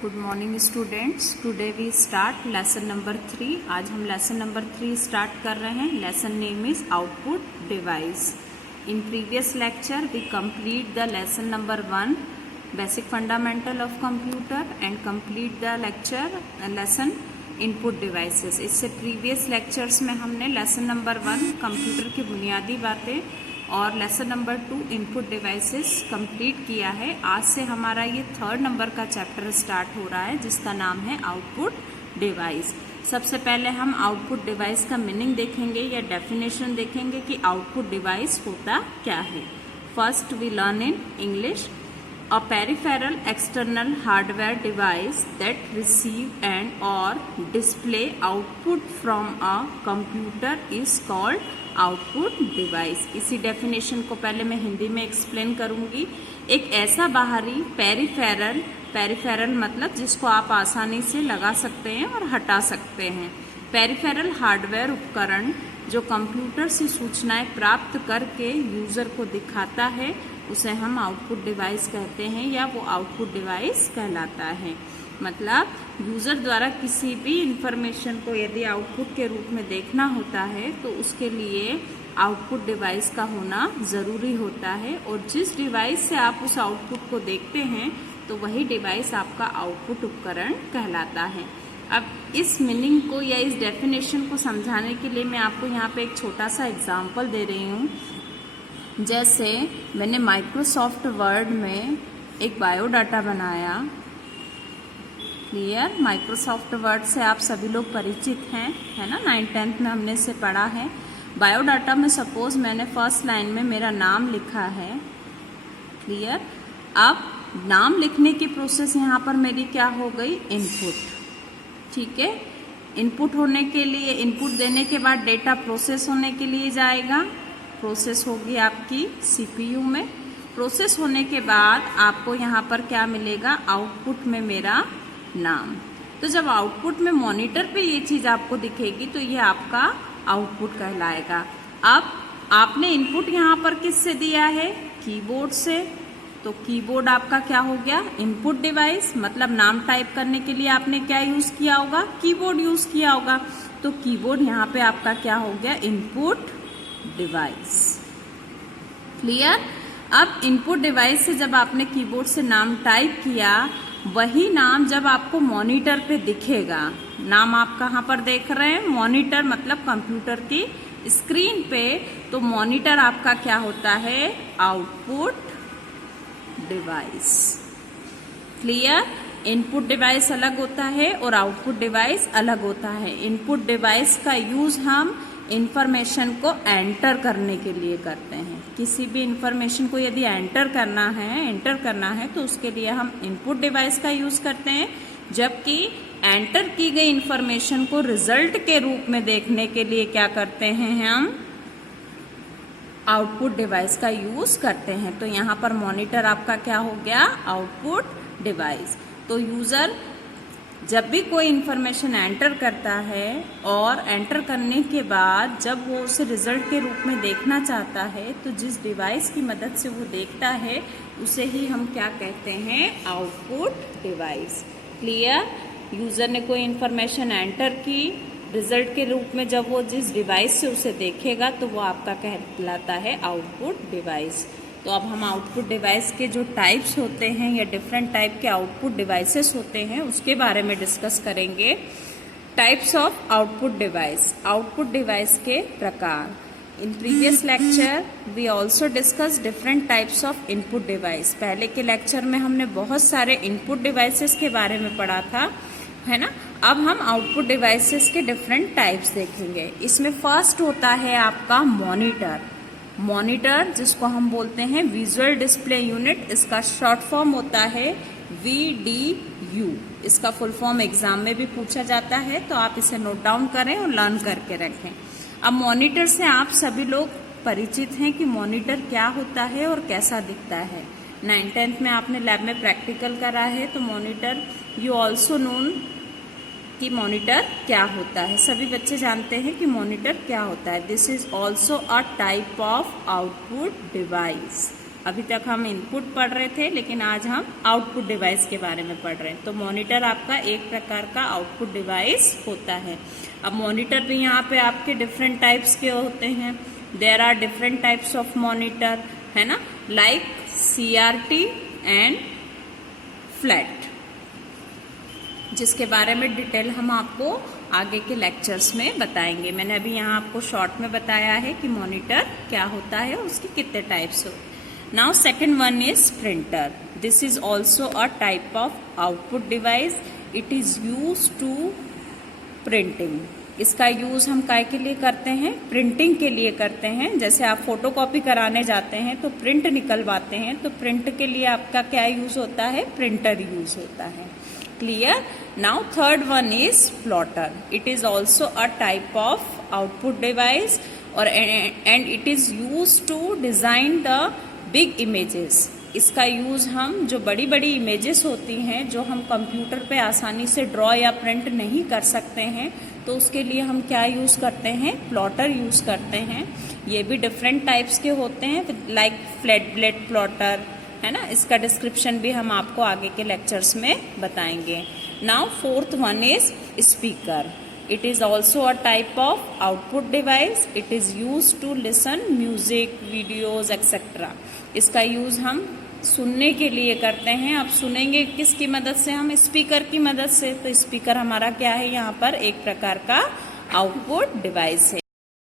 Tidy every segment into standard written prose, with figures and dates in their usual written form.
Good morning students. Today we start lesson number 3। आज हम lesson number 3 start कर रहे हैं। Lesson name is output device. In previous lecture we complete the lesson number 1 basic fundamental of computer and complete the lesson input devices. इससे previous lectures में हमने lesson number 1 computer की बुनियादी बातें और lesson number 2 input devices complete किया है। आज से हमारा ये 3rd नंबर का चैप्टर स्टार्ट हो रहा है जिसका नाम है आउटपुट डिवाइस। सबसे पहले हम आउटपुट डिवाइस का मीनिंग देखेंगे या डेफिनेशन देखेंगे कि आउटपुट डिवाइस होता क्या है। First we learn in English. A peripheral external hardware device that receive and or display output from a computer is called output device। इसी डेफिनेशन को पहले मैं हिंदी में एक्सप्लेन करूंगी। एक ऐसा बाहरी पेरिफेरल मतलब जिसको आप आसानी से लगा सकते हैं और हटा सकते हैं। पेरिफेरल हार्डवेयर उपकरण जो कंप्यूटर से सूचनाएं प्राप्त करके यूजर को दिखाता है उसे हम आउटपुट डिवाइस कहते हैं या वो आउटपुट डिवाइस कहलाता है। मतलब यूजर द्वारा किसी भी इंफॉर्मेशन को यदि आउटपुट के रूप में देखना होता है तो उसके लिए आउटपुट डिवाइस का होना ज़रूरी होता है और जिस डिवाइस से आप उस आउटपुट को देखते हैं तो वही डिवाइस आपका आउटपुट उपकरण कहलाता है। अब इस मीनिंग को या इस डेफिनेशन को समझाने के लिए मैं आपको यहाँ पे एक छोटा सा एग्जाम्पल दे रही हूँ। जैसे मैंने माइक्रोसॉफ्ट वर्ड में एक बायोडाटा बनाया। क्लियर? माइक्रोसॉफ्ट वर्ड से आप सभी लोग परिचित हैं, है ना? 9th-10th में हमने इसे पढ़ा है। बायोडाटा में सपोज मैंने फर्स्ट लाइन में मेरा नाम लिखा है। क्लियर? अब नाम लिखने की प्रोसेस यहाँ पर मेरी क्या हो गई? इनपुट। ठीक है, इनपुट होने के लिए, इनपुट देने के बाद डेटा प्रोसेस होने के लिए जाएगा। प्रोसेस होगी आपकी सीपीयू में। प्रोसेस होने के बाद आपको यहाँ पर क्या मिलेगा? आउटपुट में मेरा नाम। तो जब आउटपुट में मॉनिटर पे ये चीज़ आपको दिखेगी तो ये आपका आउटपुट कहलाएगा। अब आपने इनपुट यहाँ पर किससे दिया है? कीबोर्ड से। तो कीबोर्ड आपका क्या हो गया? Input device. मतलब नाम टाइप करने के लिए आपने क्या यूज किया होगा? कीबोर्ड यूज किया होगा। तो कीबोर्ड यहाँ पे आपका क्या हो गया? Input device. क्लियर? अब इनपुट डिवाइस से जब आपने कीबोर्ड से नाम टाइप किया, वही नाम जब आपको मॉनिटर पे दिखेगा, नाम आप कहाँ पर देख रहे हैं? मॉनिटर मतलब कंप्यूटर की स्क्रीन पे। तो मॉनिटर आपका क्या होता है? Output device. Clear? Input device अलग होता है और आउटपुट डिवाइस अलग होता है। इनपुट डिवाइस का यूज हम इंफॉर्मेशन को एंटर करने के लिए करते हैं। किसी भी इंफॉर्मेशन को यदि एंटर करना है तो उसके लिए हम इनपुट डिवाइस का यूज करते हैं, जबकि एंटर की गई इंफॉर्मेशन को रिजल्ट के रूप में देखने के लिए क्या करते हैं? हम आउटपुट डिवाइस का यूज करते हैं। तो यहाँ पर मॉनिटर आपका क्या हो गया? Output device. तो यूजर जब भी कोई इंफॉर्मेशन एंटर करता है और एंटर करने के बाद जब वो उसे रिजल्ट के रूप में देखना चाहता है तो जिस डिवाइस की मदद से वो देखता है उसे ही हम क्या कहते हैं? Output device. क्लियर? यूजर ने कोई इंफॉर्मेशन एंटर की, रिजल्ट के रूप में जब वो जिस डिवाइस से उसे देखेगा तो वो आपका कहलाता है आउटपुट डिवाइस। तो अब हम आउटपुट डिवाइस के जो टाइप्स होते हैं या डिफरेंट टाइप के आउटपुट डिवाइसेस होते हैं उसके बारे में डिस्कस करेंगे। Types of output device. Output device के प्रकार। In previous lecture we also discuss different types of input device. पहले के लेक्चर में हमने बहुत सारे इनपुट डिवाइसेस के बारे में पढ़ा था, है ना? अब हम आउटपुट डिवाइसेस के डिफरेंट टाइप्स देखेंगे। इसमें फर्स्ट होता है आपका मॉनिटर। मॉनिटर जिसको हम बोलते हैं विजुअल डिस्प्ले यूनिट, इसका शॉर्ट फॉर्म होता है VDU। इसका फुल फॉर्म एग्जाम में भी पूछा जाता है, तो आप इसे नोट डाउन करें और लर्न करके रखें। अब मॉनिटर से आप सभी लोग परिचित हैं कि मॉनिटर क्या होता है और कैसा दिखता है। 9th-10th में आपने लैब में प्रैक्टिकल करा है, तो मॉनिटर यू ऑल्सो नोन कि मॉनिटर क्या होता है। सभी बच्चे जानते हैं कि मॉनिटर क्या होता है। This is also a type of output device. अभी तक हम इनपुट पढ़ रहे थे, लेकिन आज हम आउटपुट डिवाइस के बारे में पढ़ रहे हैं। तो मॉनिटर आपका एक प्रकार का आउटपुट डिवाइस होता है। अब मॉनिटर भी यहाँ पे आपके डिफरेंट टाइप्स के होते हैं। There are different types of monitor, है ना, लाइक CRT एंड फ्लैट, जिसके बारे में डिटेल हम आपको आगे के लेक्चर्स में बताएंगे। मैंने अभी यहाँ आपको शॉर्ट में बताया है कि मॉनिटर क्या होता है, उसके कितने टाइप्स होते हैं। Now second one is printer. This is also a type of output device. It is use to printing. इसका यूज हम काय के लिए करते हैं? प्रिंटिंग के लिए करते हैं। जैसे आप फोटो कॉपी कराने जाते हैं तो प्रिंट निकलवाते हैं, तो प्रिंट के लिए आपका क्या यूज होता है? प्रिंटर यूज होता है। Clear? Now third one is plotter. It is also a type of output device और and it is use to design the big images. इसका यूज हम जो बड़ी बड़ी इमेजेस होती हैं, जो हम कंप्यूटर पे आसानी से ड्रॉ या प्रिंट नहीं कर सकते हैं, तो उसके लिए हम क्या यूज करते हैं? प्लॉटर यूज करते हैं। ये भी डिफरेंट टाइप्स के होते हैं, लाइक फ्लैट ब्लेड प्लॉटर, है ना। इसका डिस्क्रिप्शन भी हम आपको आगे के लेक्चर्स में बताएंगे। Now fourth one is speaker. It is also a type of output device. It is use to listen music, videos etcetera. इसका यूज हम सुनने के लिए करते हैं। आप सुनेंगे किसकी मदद से? हम स्पीकर की मदद से। तो स्पीकर हमारा क्या है? यहाँ पर एक प्रकार का आउटपुट डिवाइस है।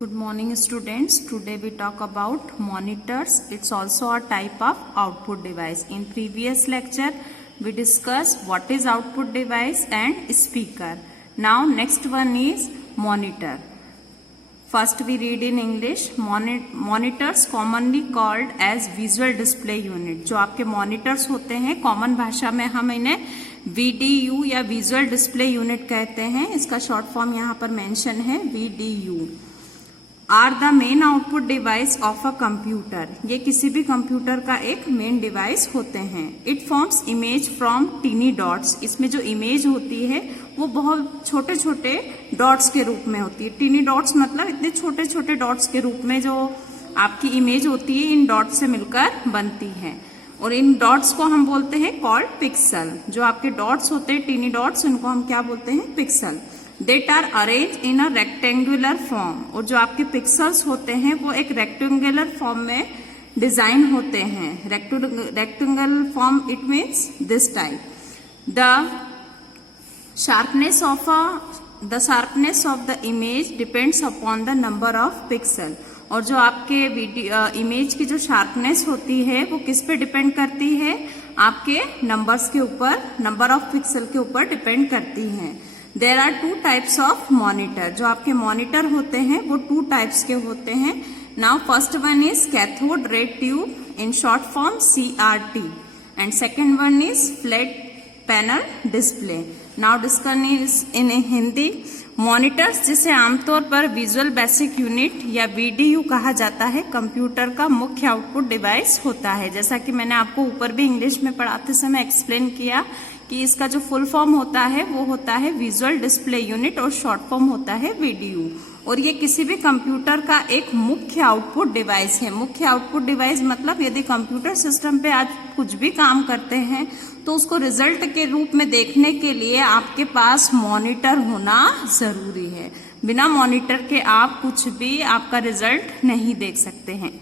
Good morning students. Today we talk about monitors. It's also a type of output device. In previous lecture we discussed what is output device and speaker. Now next one is monitor. First we read in English. Monitors commonly called as visual display unit. जो आपके monitors होते हैं, common भाषा में हम इन्हें VDU या visual display unit कहते हैं। इसका शॉर्ट फॉर्म यहाँ पर मेंशन है VDU। Are the main output device of a computer. ये किसी भी कंप्यूटर का एक मेन डिवाइस होते हैं। It forms image from tiny dots. इसमें जो इमेज होती है वो बहुत छोटे छोटे डॉट्स के रूप में होती है। टीनी डॉट्स मतलब इतने छोटे छोटे डॉट्स के रूप में जो आपकी इमेज होती है, इन डॉट्स से मिलकर बनती है। और इन डॉट्स को हम बोलते हैं कॉल्ड पिक्सल। जो आपके डॉट्स होते हैं, टीनी डॉट्स, उनको हम क्या बोलते हैं? Pixel. That are arranged in a rectangular form। और जो आपके पिक्सल्स होते हैं वो एक रेक्टेंगुलर फॉर्म में डिजाइन होते हैं। Rectangular form it means this type. The sharpness of the image depends upon the number of pixel. और जो आपके इमेज की जो शार्पनेस होती है वो किस पे डिपेंड करती है? आपके नंबर्स के ऊपर, नंबर ऑफ पिक्सल के ऊपर डिपेंड करती है। There are two types of monitor. जो आपके मॉनिटर होते हैं वो टू टाइप्स के होते हैं। Now first one is cathode ray tube, in short form CRT, and second one is flat panel display. Now discussion is in Hindi. Monitors, जिसे आमतौर पर विजुअल बेसिक यूनिट या VDU कहा जाता है, कंप्यूटर का मुख्य आउटपुट डिवाइस होता है। जैसा कि मैंने आपको ऊपर भी इंग्लिश में पढ़ाते समय एक्सप्लेन किया कि इसका जो फुल फॉर्म होता है वो होता है विजुअल डिस्प्ले यूनिट और शॉर्ट फॉर्म होता है VDU। और ये किसी भी कंप्यूटर का एक मुख्य आउटपुट डिवाइस है। मुख्य आउटपुट डिवाइस मतलब यदि कंप्यूटर सिस्टम पे आज कुछ भी काम करते हैं तो उसको रिजल्ट के रूप में देखने के लिए आपके पास मॉनिटर होना जरूरी है। बिना मॉनिटर के आप कुछ भी आपका रिजल्ट नहीं देख सकते हैं।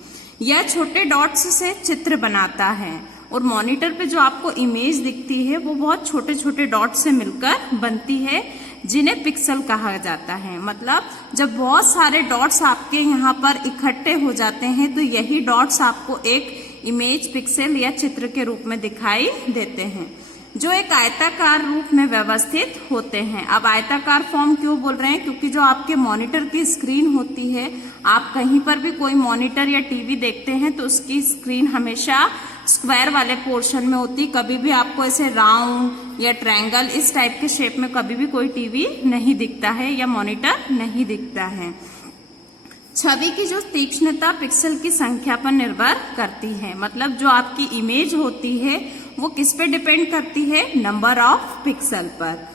यह छोटे डॉट्स से चित्र बनाता है और मॉनिटर पे जो आपको इमेज दिखती है वो बहुत छोटे छोटे डॉट से मिलकर बनती है, जिन्हें पिक्सल कहा जाता है। मतलब जब बहुत सारे डॉट्स आपके यहाँ पर इकट्ठे हो जाते हैं तो यही डॉट्स आपको एक इमेज, पिक्सल या चित्र के रूप में दिखाई देते हैं, जो एक आयताकार रूप में व्यवस्थित होते हैं। अब आयताकार फॉर्म क्यों बोल रहे हैं? क्योंकि जो आपके मॉनिटर की स्क्रीन होती है, आप कहीं पर भी कोई मॉनिटर या टीवी देखते हैं तो उसकी स्क्रीन हमेशा स्क्वायर वाले पोर्शन में होती। कभी भी आपको ऐसे राउंड या ट्रायंगल इस टाइप के शेप में कभी भी कोई टीवी नहीं दिखता है या मॉनिटर नहीं दिखता है। छवि की जो तीक्ष्णता पिक्सल की संख्या पर निर्भर करती है। मतलब जो आपकी इमेज होती है वो किस पे डिपेंड करती है? नंबर ऑफ पिक्सल पर।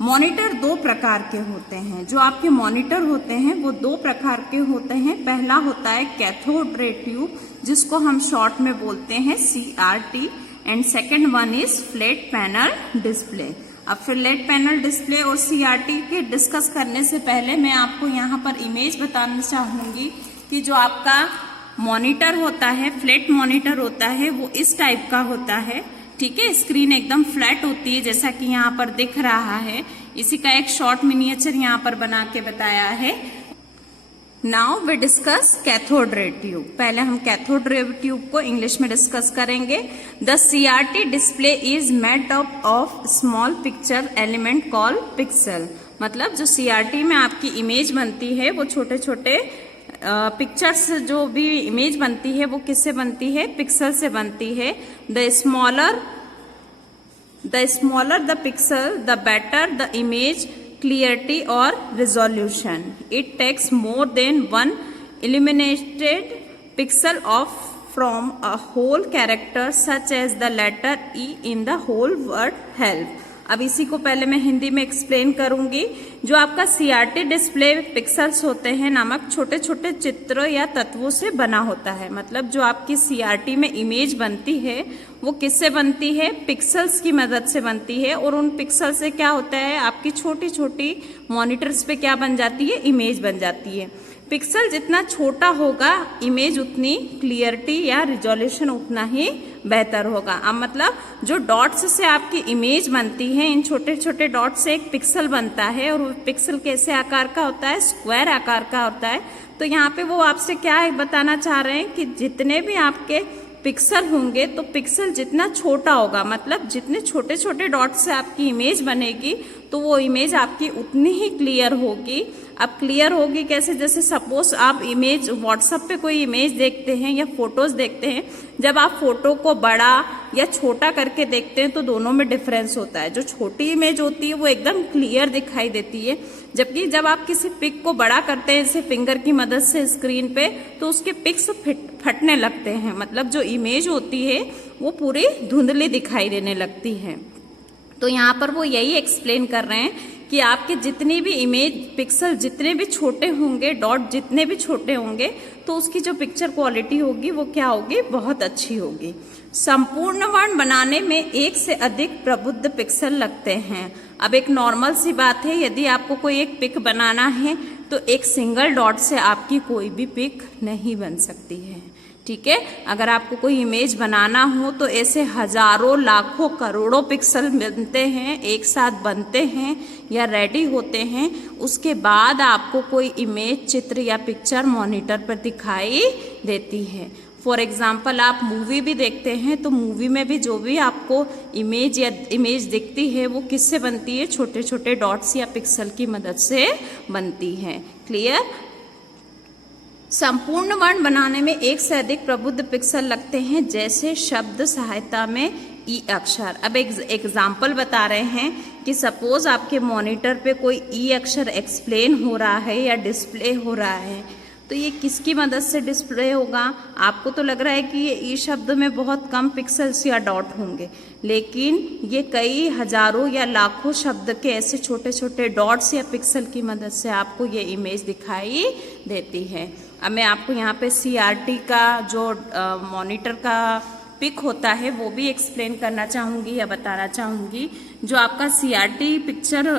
मॉनिटर दो प्रकार के होते हैं। जो आपके मॉनिटर होते हैं वो दो प्रकार के होते हैं। पहला होता है कैथोड रे ट्यूब, जिसको हम शॉर्ट में बोलते हैं CRT, and second one is flat panel display. अब फ्लैट पैनल डिस्प्ले और CRT के डिस्कस करने से पहले मैं आपको यहाँ पर इमेज बताना चाहूंगी कि जो आपका मॉनिटर होता है, फ्लैट मॉनिटर होता है, वो इस टाइप का होता है। ठीक है, स्क्रीन एकदम फ्लैट होती है जैसा कि यहाँ पर दिख रहा है। इसी का एक शॉर्ट मिनिएचर यहाँ पर बना के बताया है। Now we discuss cathode ray tube. पहले हम कैथोड रे ट्यूब को इंग्लिश में डिस्कस करेंगे। The CRT display is made up of small picture element called pixel. मतलब जो CRT में आपकी इमेज बनती है वो छोटे छोटे पिक्चर्स, जो भी इमेज बनती है वो किससे बनती है? पिक्सल से बनती है। The smaller the pixel the better the image clarity और resolution. It takes more than one illuminated pixel of from a whole character such as the letter E in the whole word help। अब इसी को पहले मैं हिंदी में explain करूंगी। जो आपका CRT डिस्प्ले पिक्सल्स होते हैं नामक छोटे छोटे चित्र या तत्वों से बना होता है। मतलब जो आपकी CRT में इमेज बनती है वो किससे बनती है? पिक्सल्स की मदद से बनती है। और उन पिक्सल से क्या होता है? आपकी छोटी छोटी मॉनिटर्स पे क्या बन जाती है? इमेज बन जाती है। पिक्सल जितना छोटा होगा इमेज उतनी क्लियरिटी या रिजोल्यूशन उतना ही बेहतर होगा। अब मतलब जो डॉट्स से आपकी इमेज बनती है, इन छोटे छोटे डॉट्स से एक पिक्सल बनता है और वो पिक्सल कैसे आकार का होता है? स्क्वायर आकार का होता है। तो यहाँ पे वो आपसे क्या बताना चाह रहे हैं कि जितने भी आपके पिक्सल होंगे तो पिक्सल जितना छोटा होगा, मतलब जितने छोटे छोटे डॉट से आपकी इमेज बनेगी तो वो इमेज आपकी उतनी ही क्लियर होगी। अब क्लियर होगी कैसे? जैसे सपोज आप इमेज व्हाट्सएप पे कोई इमेज देखते हैं या फोटोज देखते हैं, जब आप फोटो को बड़ा या छोटा करके देखते हैं तो दोनों में डिफरेंस होता है। जो छोटी इमेज होती है वो एकदम क्लियर दिखाई देती है, जबकि जब आप किसी पिक को बड़ा करते हैं जैसे फिंगर की मदद से स्क्रीन पे, तो उसके पिक्स फटने लगते हैं। मतलब जो इमेज होती है वो पूरी धुंधली दिखाई देने लगती है। तो यहाँ पर वो यही एक्सप्लेन कर रहे हैं कि आपके जितनी भी इमेज पिक्सल जितने भी छोटे होंगे, डॉट जितने भी छोटे होंगे, तो उसकी जो पिक्चर क्वालिटी होगी वो क्या होगी? बहुत अच्छी होगी। संपूर्ण वर्ण बनाने में एक से अधिक प्रबुद्ध पिक्सल लगते हैं। अब एक नॉर्मल सी बात है, यदि आपको कोई एक पिक बनाना है तो एक सिंगल डॉट से आपकी कोई भी पिक नहीं बन सकती है। ठीक है, अगर आपको कोई इमेज बनाना हो तो ऐसे हजारों लाखों करोड़ों पिक्सल बनते हैं, एक साथ बनते हैं या रेडी होते हैं, उसके बाद आपको कोई इमेज, चित्र या पिक्चर मॉनिटर पर दिखाई देती है। फॉर एग्जाम्पल आप मूवी भी देखते हैं तो मूवी में भी जो भी आपको इमेज या इमेज दिखती है वो किससे बनती है? छोटे छोटे डॉट्स या पिक्सल की मदद से बनती है। क्लियर? संपूर्ण वर्ण बनाने में एक से अधिक प्रबुद्ध पिक्सल लगते हैं, जैसे शब्द सहायता में ई अक्षर। अब एक एग्जाम्पल बता रहे हैं कि सपोज आपके मॉनिटर पे कोई ई अक्षर एक्सप्लेन हो रहा है या डिस्प्ले हो रहा है, तो ये किसकी मदद से डिस्प्ले होगा? आपको तो लग रहा है कि ये ई शब्द में बहुत कम पिक्सल्स या डॉट होंगे, लेकिन ये कई हजारों या लाखों शब्द के ऐसे छोटे छोटे डॉट्स या पिक्सल की मदद से आपको ये इमेज दिखाई देती है। अब मैं आपको यहाँ पे CRT का जो मॉनिटर का पिक होता है वो भी एक्सप्लेन करना चाहूँगी या बताना चाहूँगी। जो आपका CRT पिक्चर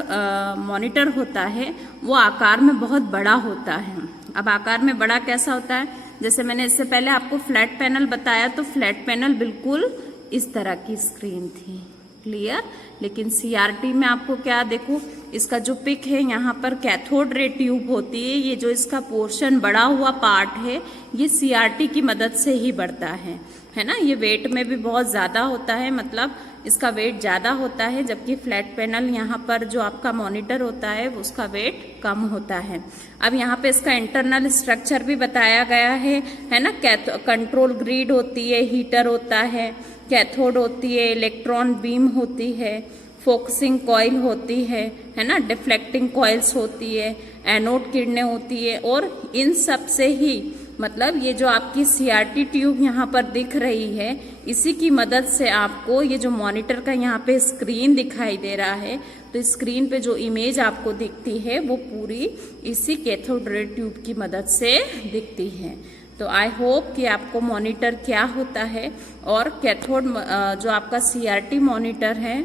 मॉनिटर होता है वो आकार में बहुत बड़ा होता है। अब आकार में बड़ा कैसा होता है? जैसे मैंने इससे पहले आपको फ्लैट पैनल बताया, तो फ्लैट पैनल बिल्कुल इस तरह की स्क्रीन थी। क्लियर? लेकिन CRT में आपको क्या, देखो इसका जो पिक है यहाँ पर कैथोड रे ट्यूब होती है, ये जो इसका पोर्शन बड़ा हुआ पार्ट है ये CRT की मदद से ही बढ़ता है ना। ये वेट में भी बहुत ज्यादा होता है, मतलब इसका वेट ज्यादा होता है, जबकि फ्लैट पैनल यहाँ पर जो आपका मॉनिटर होता है उसका वेट कम होता है। अब यहाँ पे इसका इंटरनल स्ट्रक्चर भी बताया गया है ना। कंट्रोल ग्रिड होती है, हीटर होता है, कैथोड होती है, इलेक्ट्रॉन बीम होती है, फोकसिंग कॉइल होती है ना, डिफ्लेक्टिंग कॉइल्स होती है, एनोड किरणें होती है, और इन सब से ही मतलब ये जो आपकी CRT ट्यूब यहाँ पर दिख रही है, इसी की मदद से आपको ये जो मॉनिटर का यहाँ पे स्क्रीन दिखाई दे रहा है, तो स्क्रीन पे जो इमेज आपको दिखती है वो पूरी इसी कैथोड रे ट्यूब की मदद से दिखती है। तो आई होप कि आपको मॉनिटर क्या होता है और कैथोड जो आपका CRT मॉनिटर है।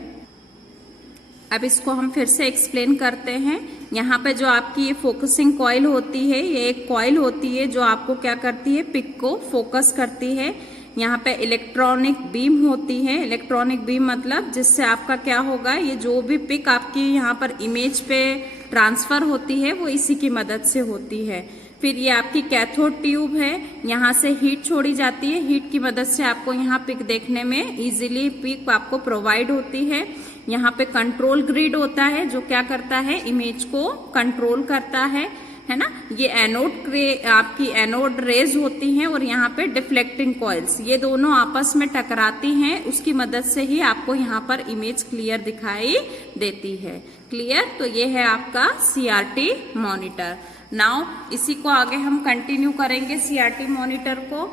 अब इसको हम फिर से एक्सप्लेन करते हैं। यहाँ पे जो आपकी ये फोकसिंग कॉइल होती है, ये एक कॉइल होती है जो आपको क्या करती है, पिक को फोकस करती है। यहाँ पे इलेक्ट्रॉनिक बीम होती है। इलेक्ट्रॉनिक बीम मतलब जिससे आपका क्या होगा, ये जो भी पिक आपकी यहाँ पर इमेज पे ट्रांसफर होती है वो इसी की मदद से होती है। फिर ये आपकी कैथोड ट्यूब है, यहाँ से हीट छोड़ी जाती है। हीट की मदद से आपको यहाँ पिक देखने में इजीली पिक आपको प्रोवाइड होती है। यहाँ पे कंट्रोल ग्रिड होता है जो क्या करता है, इमेज को कंट्रोल करता है ना। ये एनोड आपकी एनोड रेज होती हैं और यहाँ पे डिफ्लेक्टिंग कॉइल्स, ये दोनों आपस में टकराती हैं, उसकी मदद से ही आपको यहाँ पर इमेज क्लियर दिखाई देती है। क्लियर, तो ये है आपका CRT मॉनिटर। नाउ इसी को आगे हम कंटिन्यू करेंगे CRT मॉनिटर को।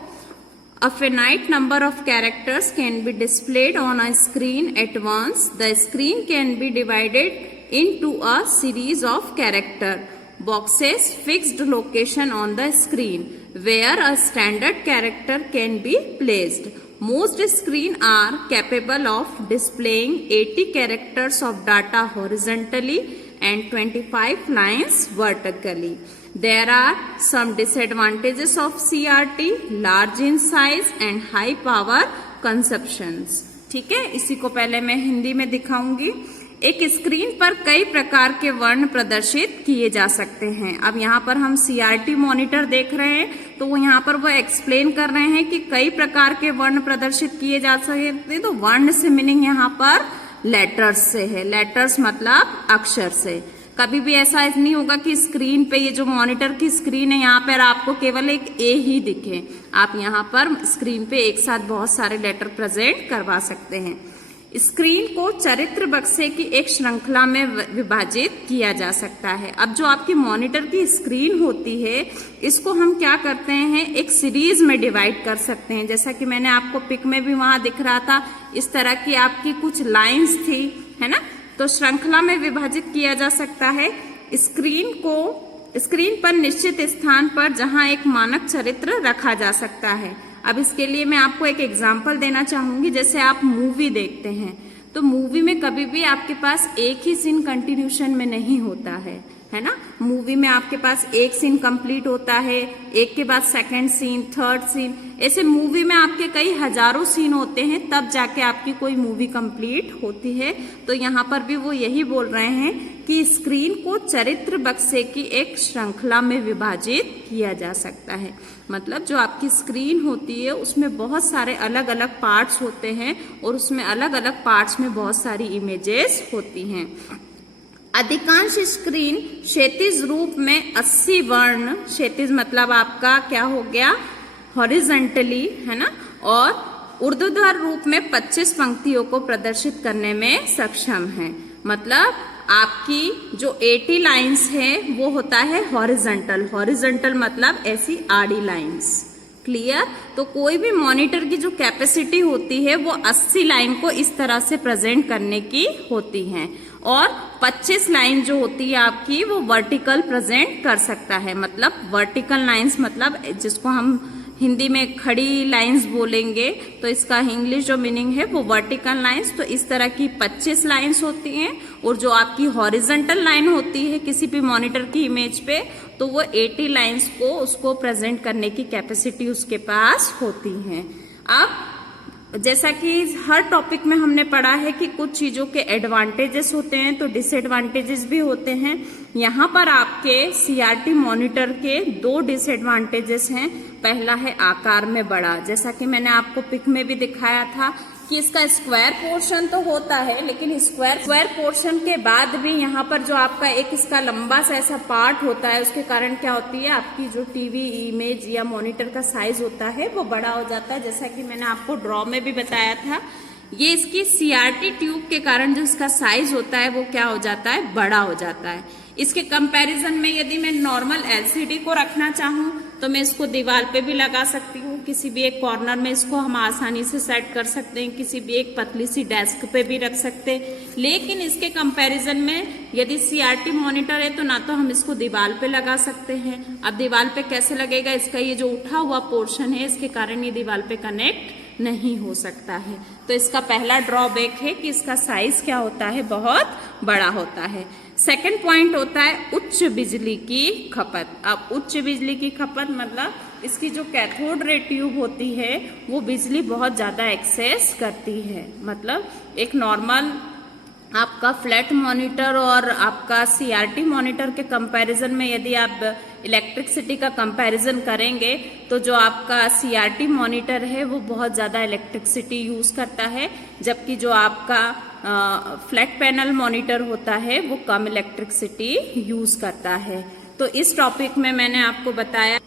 A finite number of characters can be displayed on a screen at once. The screen can be divided into a series of character boxes fixed location on the screen where a standard character can be placed. Most screens are capable of displaying 80 characters of data horizontally and 25 lines vertically. There are some disadvantages of CRT, large in size and high power consumptions. ठीक है, इसी को पहले मैं हिंदी में दिखाऊंगी। एक screen पर कई प्रकार के वर्ण प्रदर्शित किए जा सकते हैं। अब यहाँ पर हम CRT मॉनिटर देख रहे हैं, तो वो यहाँ पर वो एक्सप्लेन कर रहे हैं कि कई प्रकार के वर्ण प्रदर्शित किए जा सकते हैं। तो वर्ण से मीनिंग यहाँ पर लेटर्स से है। लेटर्स मतलब अक्षर से। कभी भी ऐसा नहीं होगा कि स्क्रीन पे, ये जो मॉनिटर की स्क्रीन है यहाँ पर आपको केवल एक A ही दिखे। आप यहाँ पर स्क्रीन पे एक साथ बहुत सारे लेटर प्रेजेंट करवा सकते हैं। स्क्रीन को चरित्र बक्से की एक श्रृंखला में विभाजित किया जा सकता है। अब जो आपकी मॉनिटर की स्क्रीन होती है, इसको हम क्या करते हैं, एक सीरीज में डिवाइड कर सकते हैं। जैसा कि मैंने आपको पिक में भी वहां दिख रहा था, इस तरह की आपकी कुछ लाइंस थी, है ना। तो श्रृंखला में विभाजित किया जा सकता है। स्क्रीन पर निश्चित स्थान पर जहां एक मानक चरित्र रखा जा सकता है। अब इसके लिए मैं आपको एक एग्जांपल देना चाहूंगी। जैसे आप मूवी देखते हैं, तो मूवी में कभी भी आपके पास एक ही सीन कंटिन्यूशन में नहीं होता है ना। मूवी में आपके पास एक सीन कंप्लीट होता है, एक के बाद सेकंड सीन, थर्ड सीन, ऐसे मूवी में आपके कई हजारों सीन होते हैं, तब जाके आपकी कोई मूवी कंप्लीट होती है। तो यहाँ पर भी वो यही बोल रहे हैं कि स्क्रीन को चरित्र बक्से की एक श्रृंखला में विभाजित किया जा सकता है। मतलब जो आपकी स्क्रीन होती है उसमें बहुत सारे अलग अलग पार्ट्स होते हैं और उसमें अलग अलग पार्ट्स में बहुत सारी इमेजेस होती हैं। अधिकांश स्क्रीन क्षैतिज रूप में 80 वर्ण, क्षैतिज मतलब आपका क्या हो गया, हॉरिजॉन्टली, है ना, और ऊर्ध्वाधर रूप में 25 पंक्तियों को प्रदर्शित करने में सक्षम है। मतलब आपकी जो 80 लाइंस है वो होता है हॉरिजॉन्टल। हॉरिजॉन्टल मतलब ऐसी आड़ी लाइंस। क्लियर, तो कोई भी मॉनिटर की जो कैपेसिटी होती है वो 80 लाइन को इस तरह से प्रेजेंट करने की होती है और 25 लाइन जो होती है आपकी वो वर्टिकल प्रेजेंट कर सकता है। मतलब वर्टिकल लाइंस मतलब जिसको हम हिंदी में खड़ी लाइंस बोलेंगे, तो इसका इंग्लिश जो मीनिंग है वो वर्टिकल लाइंस। तो इस तरह की 25 लाइंस होती हैं और जो आपकी हॉरिजॉन्टल लाइन होती है किसी भी मॉनिटर की इमेज पे, तो वो 80 लाइंस को उसको प्रेजेंट करने की कैपेसिटी उसके पास होती है। अब जैसा कि हर टॉपिक में हमने पढ़ा है कि कुछ चीजों के एडवांटेजेस होते हैं तो डिसएडवांटेजेस भी होते हैं। यहाँ पर आपके CRT मॉनिटर के 2 डिसएडवांटेजेस हैं। पहला है आकार में बड़ा, जैसा कि मैंने आपको पिक में भी दिखाया था कि इसका स्क्वायर पोर्शन तो होता है, लेकिन स्क्वायर पोर्शन के बाद भी यहाँ पर जो आपका एक इसका लंबा सा ऐसा पार्ट होता है, उसके कारण क्या होती है, आपकी जो टीवी इमेज या मॉनिटर का साइज होता है वो बड़ा हो जाता है। जैसा कि मैंने आपको ड्रॉ में भी बताया था, ये इसकी CRT ट्यूब के कारण जो इसका साइज होता है वो क्या हो जाता है, बड़ा हो जाता है। इसके कंपैरिजन में यदि मैं नॉर्मल LCD को रखना चाहूँ तो मैं इसको दीवार पे भी लगा सकती हूँ, किसी भी एक कॉर्नर में इसको हम आसानी से सेट कर सकते हैं, किसी भी एक पतली सी डेस्क पे भी रख सकते हैं। लेकिन इसके कंपैरिजन में यदि CRT मॉनिटर है तो ना तो हम इसको दीवार पे लगा सकते हैं। अब दीवार पे कैसे लगेगा, इसका ये जो उठा हुआ पोर्शन है इसके कारण ये दीवार पे कनेक्ट नहीं हो सकता है। तो इसका पहला ड्रॉबैक है कि इसका साइज क्या होता है, बहुत बड़ा होता है। सेकंड पॉइंट होता है उच्च बिजली की खपत। अब उच्च बिजली की खपत मतलब इसकी जो कैथोड रे ट्यूब होती है वो बिजली बहुत ज्यादा एक्सेस करती है। मतलब एक नॉर्मल आपका फ्लैट मॉनिटर और आपका CRT मॉनिटर के कंपैरिजन में यदि आप इलेक्ट्रिसिटी का कंपैरिजन करेंगे तो जो आपका CRT मॉनिटर है वो बहुत ज़्यादा इलेक्ट्रिसिटी यूज़ करता है, जबकि जो आपका फ्लैट पैनल मॉनिटर होता है वो कम इलेक्ट्रिसिटी यूज़ करता है। तो इस टॉपिक में मैंने आपको बताया,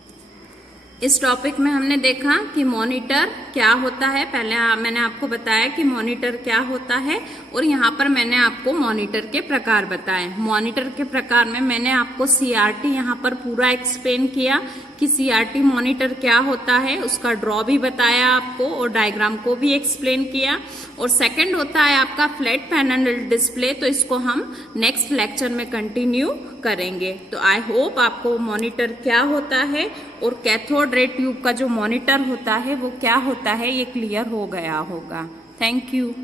इस टॉपिक में हमने देखा कि मॉनिटर क्या होता है। पहले मैंने आपको बताया कि मॉनिटर क्या होता है और यहाँ पर मैंने आपको मॉनिटर के प्रकार बताए। मॉनिटर के प्रकार में मैंने आपको CRT यहाँ पर पूरा एक्सप्लेन किया कि CRT मॉनिटर क्या होता है, उसका ड्रॉ भी बताया आपको और डायग्राम को भी एक्सप्लेन किया। और सेकंड होता है आपका फ्लैट पैनल डिस्प्ले, तो इसको हम नेक्स्ट लेक्चर में कंटिन्यू करेंगे। तो आई होप आपको मॉनिटर क्या होता है और कैथोड रे ट्यूब का जो मॉनिटर होता है वो क्या होता है ये क्लियर हो गया होगा। Thank you.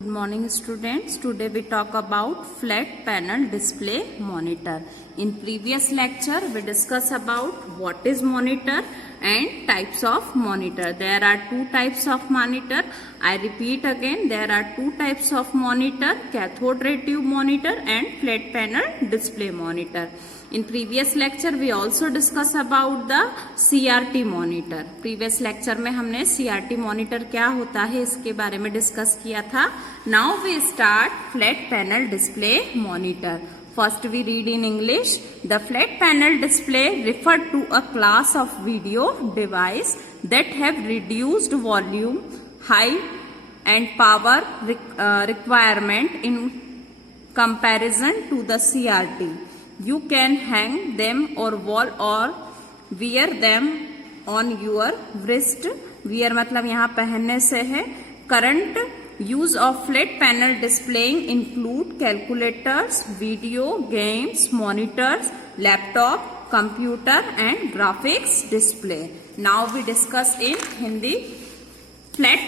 Good morning students, today we talk about flat panel display monitor. In previous lecture we discuss about what is monitor and types of monitor. There are two types of monitor. I repeat again, there are two types of monitor, cathode ray tube monitor and flat panel display monitor. In previous lecture we also discuss about the CRT monitor. Previous lecture में हमने CRT monitor क्या होता है इसके बारे में discuss किया था. Now we start flat panel display monitor. First we read in English. The flat panel display refer to a class of video device that have reduced volume, height and power requirement in comparison to the CRT. You can hang them or wall or wear them on your wrist. Wear मतलब यहाँ पहनने से है. Current use of flat panel displaying include calculators, video games, monitors, laptop, computer and graphics display. Now we discuss in Hindi. Flat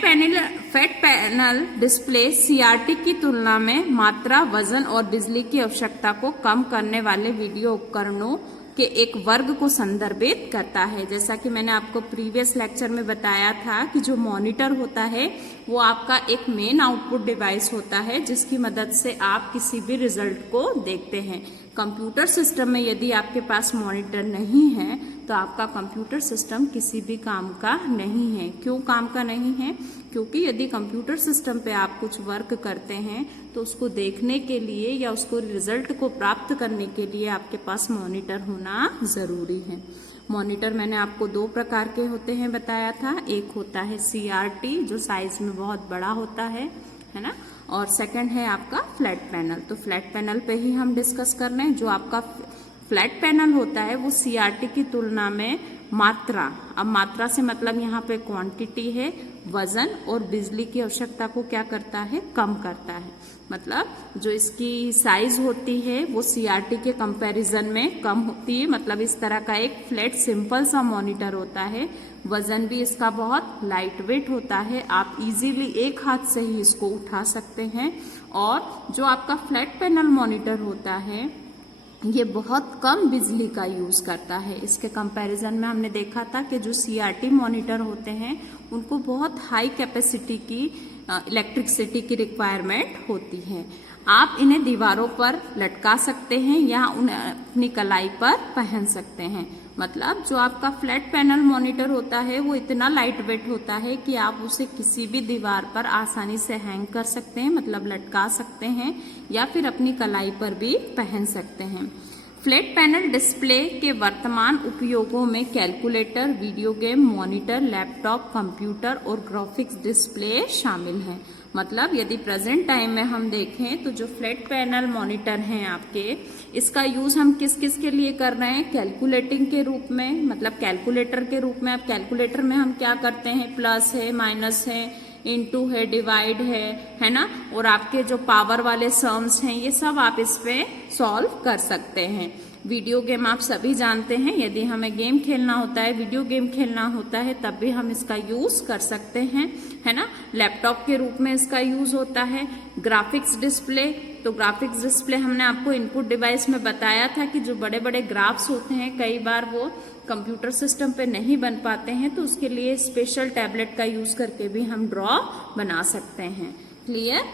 panel display CRT की तुलना में मात्रा, वजन और बिजली की आवश्यकता को कम करने वाले वीडियो उपकरणों के एक वर्ग को संदर्भित करता है। जैसा कि मैंने आपको प्रीवियस लेक्चर में बताया था कि जो मॉनिटर होता है वो आपका एक मेन आउटपुट डिवाइस होता है जिसकी मदद से आप किसी भी रिजल्ट को देखते हैं। कंप्यूटर सिस्टम में यदि आपके पास मॉनिटर नहीं है तो आपका कंप्यूटर सिस्टम किसी भी काम का नहीं है। क्यों काम का नहीं है? क्योंकि यदि कंप्यूटर सिस्टम पे आप कुछ वर्क करते हैं तो उसको देखने के लिए या उसको रिजल्ट को प्राप्त करने के लिए आपके पास मॉनिटर होना जरूरी है। मॉनिटर मैंने आपको दो प्रकार के होते हैं बताया था। एक होता है CRT जो साइज में बहुत बड़ा होता है ना, और सेकंड है आपका फ्लैट पैनल। तो फ्लैट पैनल पे ही हम डिस्कस कर रहे हैं। जो आपका फ्लैट पैनल होता है वो CRT की तुलना में मात्रा, अब मात्रा से मतलब यहाँ पे क्वांटिटी है, वजन और बिजली की आवश्यकता को क्या करता है, कम करता है। मतलब जो इसकी साइज होती है वो CRT के कंपैरिजन में कम होती है। मतलब इस तरह का एक फ्लैट सिंपल सा मॉनिटर होता है। वजन भी इसका बहुत लाइट वेट होता है, आप इजीली एक हाथ से ही इसको उठा सकते हैं। और जो आपका फ्लैट पैनल मॉनिटर होता है ये बहुत कम बिजली का यूज करता है। इसके कंपैरिजन में हमने देखा था कि जो CRT मॉनिटर होते हैं उनको बहुत हाई कैपेसिटी की इलेक्ट्रिसिटी की रिक्वायरमेंट होती है। आप इन्हें दीवारों पर लटका सकते हैं या उन्हें अपनी कलाई पर पहन सकते हैं। मतलब जो आपका फ्लैट पैनल मॉनिटर होता है वो इतना लाइट वेट होता है कि आप उसे किसी भी दीवार पर आसानी से हैंग कर सकते हैं, मतलब लटका सकते हैं या फिर अपनी कलाई पर भी पहन सकते हैं। फ्लैट पैनल डिस्प्ले के वर्तमान उपयोगों में calculator, video game, monitor, laptop, computer और ग्राफिक्स डिस्प्ले शामिल हैं। मतलब यदि प्रेजेंट टाइम में हम देखें तो जो फ्लैट पैनल मॉनिटर हैं आपके, इसका यूज हम किस किस के लिए कर रहे हैं, कैलकुलेटिंग के रूप में, मतलब कैलकुलेटर के रूप में। अब कैलकुलेटर में हम क्या करते हैं, प्लस है, माइनस है, इनटू है, डिवाइड है ना, और आपके जो पावर वाले सम्स हैं ये सब आप इस पे सॉल्व कर सकते हैं। वीडियो गेम आप सभी जानते हैं, यदि हमें गेम खेलना होता है, वीडियो गेम खेलना होता है, तब भी हम इसका यूज कर सकते हैं, है ना। लैपटॉप के रूप में इसका यूज होता है। ग्राफिक्स डिस्प्ले, तो ग्राफिक्स डिस्प्ले हमने आपको इनपुट डिवाइस में बताया था कि जो बड़े बड़े ग्राफ्स होते हैं कई बार वो कंप्यूटर सिस्टम पे नहीं बन पाते हैं, तो उसके लिए स्पेशल टैबलेट का यूज करके भी हम ड्रॉ बना सकते हैं। Clear?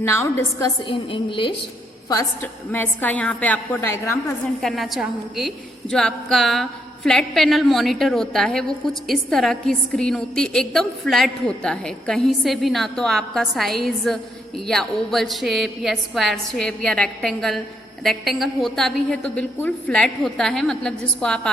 Now discuss in English. First मैं इसका यहाँ पे आपको डायग्राम प्रेजेंट करना चाहूंगी। जो आपका फ्लैट पैनल मॉनिटर होता है वो कुछ इस तरह की स्क्रीन होती है, एकदम फ्लैट होता है, कहीं से भी ना तो आपका साइज या ओवल शेप या स्क्वायर शेप या रेक्टेंगल होता भी है तो बिल्कुल फ्लैट होता है, मतलब जिसको आप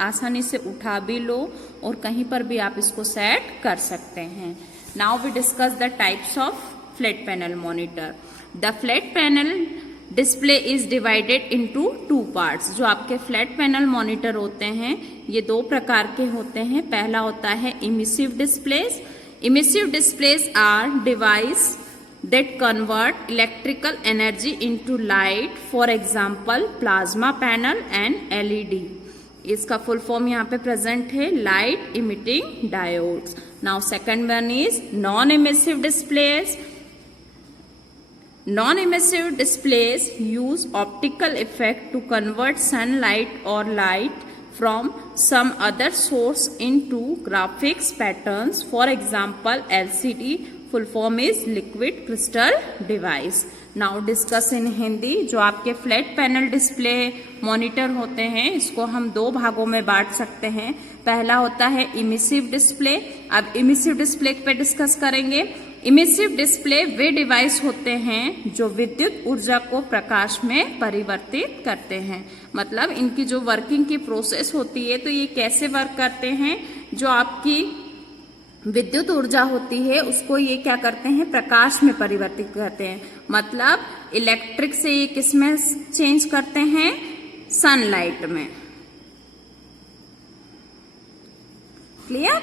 आसानी से उठा भी लो और कहीं पर भी आप इसको सेट कर सकते हैं। Now we discuss the types of flat panel monitor. The flat panel display is divided into two parts. जो आपके फ्लैट पैनल मॉनिटर होते हैं ये दो प्रकार के होते हैं। पहला होता है emissive displays. Emissive displays are device that convert electrical energy into light, for example plasma panel and LED। इसका फुल फॉर्म यहाँ पे प्रेजेंट है, light emitting diodes. Now second one is non emissive displays. Non emissive displays use optical effect to convert sunlight और light from some other source into graphics patterns, for example LCD, full form is liquid crystal device। Now discuss in Hindi. जो आपके flat panel display monitor होते हैं इसको हम दो भागों में बांट सकते हैं। पहला होता है इमिसिव डिस्प्ले। अब इमिसिव डिस्प्ले पे डिस्कस करेंगे। इमिसिव डिस्प्ले वे डिवाइस होते हैं जो विद्युत ऊर्जा को प्रकाश में परिवर्तित करते हैं, मतलब इनकी जो वर्किंग की प्रोसेस होती है तो ये कैसे वर्क करते हैं, जो आपकी विद्युत ऊर्जा होती है उसको ये क्या करते हैं, प्रकाश में परिवर्तित करते हैं। मतलब इलेक्ट्रिक से ये किस में चेंज करते हैं, सनलाइट में। क्लियर?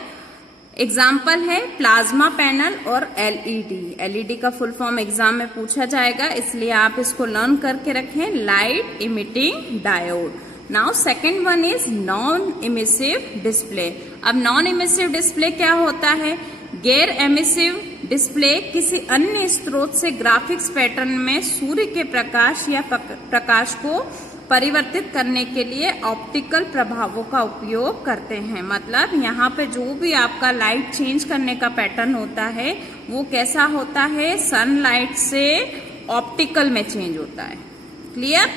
एग्जाम्पल है प्लाज्मा पैनल और एलईडी। एलईडी का फुल फॉर्म एग्जाम में पूछा जाएगा, इसलिए आप इसको लर्न करके रखें, light emitting diode. Now second one is non emissive display. अब नॉन इमिसिव डिस्प्ले क्या होता है, गैर एमिसिव डिस्प्ले किसी अन्य स्रोत से ग्राफिक्स पैटर्न में सूर्य के प्रकाश या प्रकाश को परिवर्तित करने के लिए ऑप्टिकल प्रभावों का उपयोग करते हैं। मतलब यहाँ पे जो भी आपका लाइट चेंज करने का पैटर्न होता है वो कैसा होता है, सनलाइट से ऑप्टिकल में चेंज होता है। क्लियर?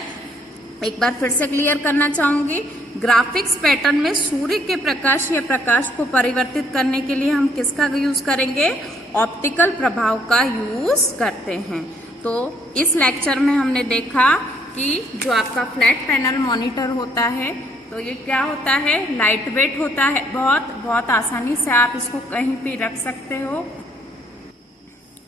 एक बार फिर से क्लियर करना चाहूंगी। ग्राफिक्स पैटर्न में सूर्य के प्रकाश या प्रकाश को परिवर्तित करने के लिए हम किसका यूज करेंगे, ऑप्टिकल प्रभाव का यूज करते हैं। तो इस लेक्चर में हमने देखा कि जो आपका फ्लैट पैनल मॉनिटर होता है तो ये क्या होता है, लाइट वेट होता है, बहुत आसानी से आप इसको कहीं भी रख सकते हो।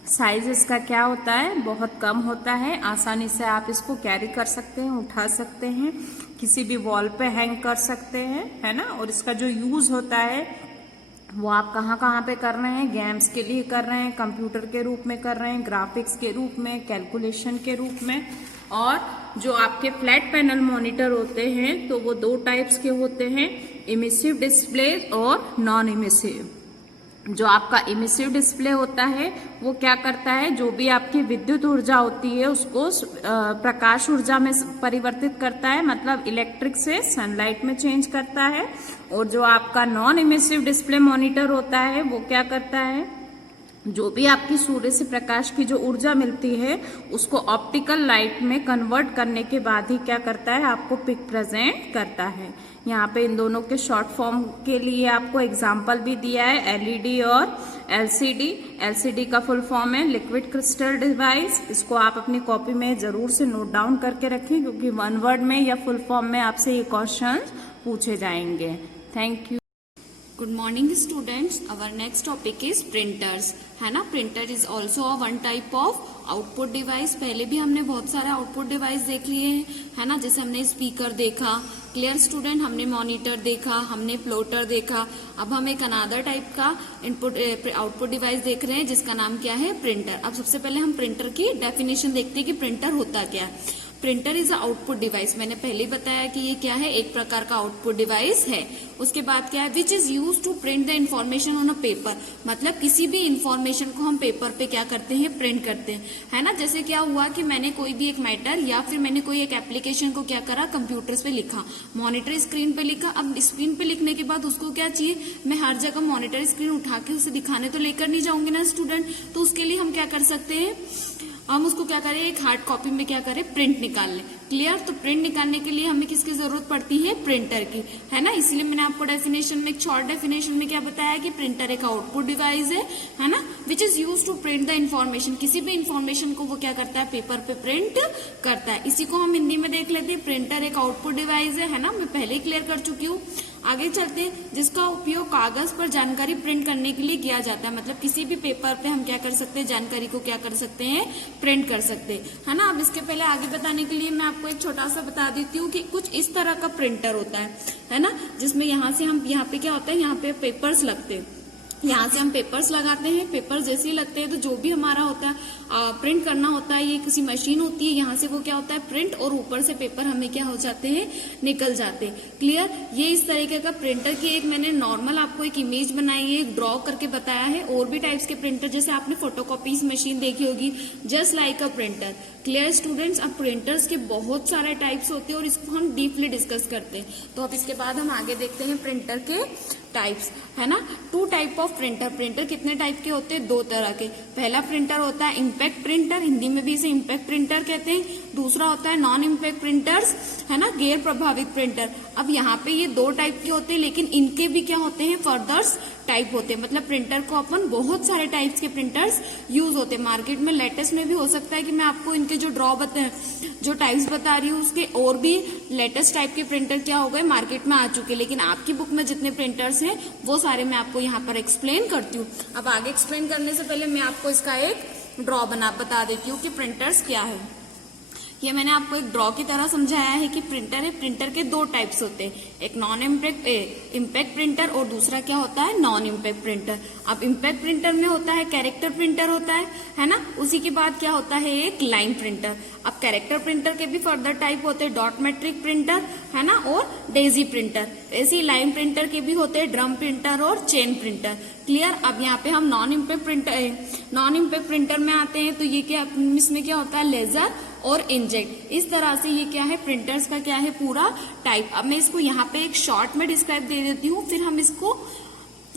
साइज इसका क्या होता है, बहुत कम होता है, आसानी से आप इसको कैरी कर सकते हैं, उठा सकते हैं, किसी भी वॉल पे हैंग कर सकते हैं, है ना। और इसका जो यूज होता है वो आप कहाँ पे कर रहे हैं, गेम्स के लिए कर रहे हैं, कंप्यूटर के रूप में कर रहे हैं, ग्राफिक्स के रूप में, कैलकुलेशन के रूप में। और जो आपके फ्लैट पैनल मॉनिटर होते हैं तो वो दो टाइप्स के होते हैं, इमिसिव डिस्प्ले और नॉन इमिसिव। जो आपका इमिसिव डिस्प्ले होता है वो क्या करता है, जो भी आपकी विद्युत ऊर्जा होती है उसको प्रकाश ऊर्जा में परिवर्तित करता है, मतलब इलेक्ट्रिक से सनलाइट में चेंज करता है। और जो आपका नॉन इमिसिव डिस्प्ले मॉनिटर होता है वो क्या करता है, जो भी आपकी सूर्य से प्रकाश की जो ऊर्जा मिलती है उसको ऑप्टिकल लाइट में कन्वर्ट करने के बाद ही क्या करता है, आपको पिक प्रेजेंट करता है। यहाँ पे इन दोनों के शॉर्ट फॉर्म के लिए आपको एग्जाम्पल भी दिया है, एलईडी और एलसीडी। एलसीडी का फुल फॉर्म है लिक्विड क्रिस्टल डिवाइस। इसको आप अपनी कॉपी में जरूर से नोट डाउन करके रखें, क्योंकि वन वर्ड में या फुल फॉर्म में आपसे ये क्वेश्चन पूछे जाएंगे। Thank you. Good morning students, our next topic is printers, है ना। Printer is also a one type of output device. पहले भी हमने बहुत सारे आउटपुट डिवाइस देख लिए हैं, है ना। जैसे हमने स्पीकर देखा, क्लियर स्टूडेंट, हमने मॉनिटर देखा, हमने प्लॉटर देखा। अब हम एक अनादर टाइप का इनपुट आउटपुट डिवाइस देख रहे हैं जिसका नाम क्या है, प्रिंटर। अब सबसे पहले हम प्रिंटर की डेफिनेशन देखते हैं कि प्रिंटर होता क्या है। Printer is a output device, मैंने पहले ही बताया कि ये क्या है, एक प्रकार का आउटपुट डिवाइस है। उसके बाद क्या है, which is use to print the information on a paper, मतलब किसी भी इन्फॉर्मेशन को हम पेपर पे क्या करते हैं, प्रिंट करते हैं, है ना। जैसे क्या हुआ कि मैंने कोई भी एक मैटर या फिर मैंने कोई एक एप्लीकेशन को क्या करा, कंप्यूटर पे लिखा, मॉनिटर स्क्रीन पे लिखा। अब स्क्रीन पे लिखने के बाद उसको क्या चाहिए, मैं हर जगह मॉनिटर स्क्रीन उठा के उसे दिखाने तो लेकर नहीं जाऊंगी ना स्टूडेंट। तो उसके लिए हम क्या कर सकते हैं, हम उसको क्या करें, एक हार्ड कॉपी में क्या करें, प्रिंट निकाल लें। क्लियर। तो प्रिंट निकालने के लिए हमें किसकी जरूरत पड़ती है, प्रिंटर की, है ना। इसलिए मैंने आपको डेफिनेशन में, एक शॉर्ट डेफिनेशन में क्या बताया कि प्रिंटर एक आउटपुट डिवाइस है ना, which is use to print the information, किसी भी इन्फॉर्मेशन को वो क्या करता है, पेपर पे प्रिंट करता है। इसी को हम हिंदी में देख लेते हैं, प्रिंटर एक आउटपुट डिवाइस है ना। मैं पहले ही क्लियर कर चुकी हूँ। आगे चलते हैं, जिसका उपयोग कागज पर जानकारी प्रिंट करने के लिए किया जाता है, मतलब किसी भी पेपर पे हम क्या कर सकते हैं, जानकारी को क्या कर सकते हैं, प्रिंट कर सकते हैं, है ना। अब इसके पहले आगे बताने के लिए मैं आपको एक छोटा सा बता देती हूँ कि कुछ इस तरह का प्रिंटर होता है ना, जिसमें यहाँ से हम, यहाँ पे क्या होता है, यहाँ पे पेपर्स लगते हैं, यहाँ से हम पेपर्स लगाते हैं। पेपर्स जैसे ही लगते हैं तो जो भी हमारा होता है प्रिंट करना होता है, ये किसी मशीन होती है, यहाँ से वो क्या होता है, प्रिंट, और ऊपर से पेपर हमें क्या हो जाते हैं, निकल जाते हैं। क्लियर। ये इस तरीके का प्रिंटर की एक मैंने नॉर्मल आपको एक इमेज बनाई है, एक ड्रॉ करके बताया है। और भी टाइप्स के प्रिंटर, जैसे आपने फोटोकॉपीज मशीन देखी होगी, just like a printer. Clear students. अब प्रिंटर्स के बहुत सारे टाइप्स होते हैं और इसको हम डीपली डिस्कस करते हैं। तो अब इसके बाद हम आगे देखते हैं प्रिंटर के टाइप्स, है ना। Two type of printer. Printer कितने टाइप के होते हैं, दो तरह के। पहला प्रिंटर होता है इम्पैक्ट प्रिंटर, हिंदी में भी इसे इम्पैक्ट प्रिंटर कहते हैं। दूसरा होता है नॉन इम्पैक्ट प्रिंटर्स, है ना, गैर प्रभावित प्रिंटर। अब यहाँ पे ये दो टाइप के होते हैं, लेकिन इनके भी क्या होते हैं, फर्दर्स टाइप होते हैं। मतलब प्रिंटर को अपन बहुत सारे टाइप्स के प्रिंटर्स यूज होते हैं मार्केट में। लेटेस्ट में भी हो सकता है कि मैं आपको इनके जो जो टाइप्स बता रही हूँ उसके और भी लेटेस्ट टाइप के प्रिंटर क्या हो गए, मार्केट में आ चुके, लेकिन आपकी बुक में जितने प्रिंटर्स हैं वो सारे मैं आपको यहाँ पर एक्सप्लेन करती हूँ। अब आगे एक्सप्लेन करने से पहले मैं आपको इसका एक ड्रॉ बता देती हूँ कि प्रिंटर्स क्या है। ये मैंने आपको एक ड्रॉ की तरह समझाया है कि प्रिंटर है। प्रिंटर के दो टाइप्स होते हैं, एक नॉन इम्पैक्ट प्रिंटर और दूसरा क्या होता है, नॉन इम्पैक्ट प्रिंटर। अब इम्पैक्ट प्रिंटर में होता है कैरेक्टर प्रिंटर होता है ना। उसी के बाद क्या होता है, एक लाइन प्रिंटर। अब कैरेक्टर प्रिंटर के भी फर्दर टाइप होते हैं, डॉट मैट्रिक प्रिंटर, है ना, और डेजी प्रिंटर। ऐसे ही लाइन प्रिंटर के भी होते हैं ड्रम प्रिंटर और चेन प्रिंटर। क्लियर। अब यहाँ पे हम नॉन इम्पैक्ट प्रिंटर में आते हैं। तो ये क्या, इसमें क्या होता है, लेजर और इंजेक्ट। इस तरह से ये क्या है, प्रिंटर्स का क्या है, पूरा टाइप। अब मैं इसको यहाँ पे एक शॉर्ट में डिस्क्राइब दे देती हूँ, फिर हम इसको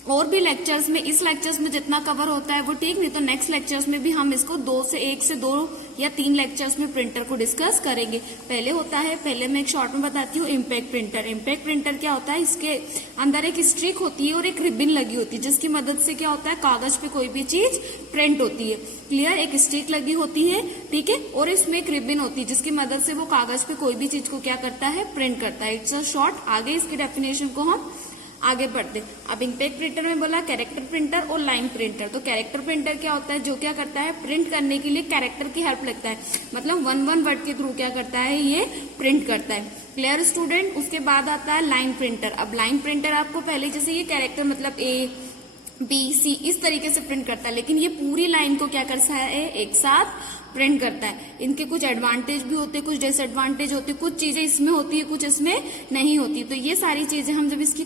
और भी लेक्चर्स में, इस लेक्चर्स में जितना कवर होता है वो ठीक, नहीं तो नेक्स्ट लेक्चर्स में भी हम इसको 1 से 2 या 3 लेक्चर्स में प्रिंटर को डिस्कस करेंगे। पहले मैं एक शॉर्ट में बताती हूँ इम्पैक्ट प्रिंटर। इम्पैक्ट प्रिंटर क्या होता है, इसके अंदर एक स्ट्रिक होती है और एक रिबिन लगी होती है, जिसकी मदद से क्या होता है, कागज पे कोई भी चीज प्रिंट होती है। क्लियर। एक स्ट्रिक लगी होती है, ठीक है, और इसमें एक रिबिन होती है जिसकी मदद से वो कागज पे कोई भी चीज को क्या करता है, प्रिंट करता है। It's a short. आगे इसकी डेफिनेशन को हम आगे बढ़ते। अब इम्पैक्ट प्रिंटर में बोला कैरेक्टर प्रिंटर और लाइन प्रिंटर। तो कैरेक्टर प्रिंटर क्या होता है, जो क्या करता है, प्रिंट करने के लिए कैरेक्टर की हेल्प लगता है, मतलब वन वर्ड के थ्रू क्या करता है, ये प्रिंट करता है। Clear student. उसके बाद आता है लाइन प्रिंटर। अब लाइन प्रिंटर आपको पहले जैसे ये कैरेक्टर मतलब A, B, C इस तरीके से प्रिंट करता है, लेकिन ये पूरी लाइन को क्या करता है, एक साथ प्रिंट करता है। इनके कुछ एडवांटेज भी होते हैं, कुछ डिसएडवांटेज होते हैं, कुछ चीजें इसमें होती है, कुछ इसमें नहीं होती। तो ये सारी चीजें हम जब इसकी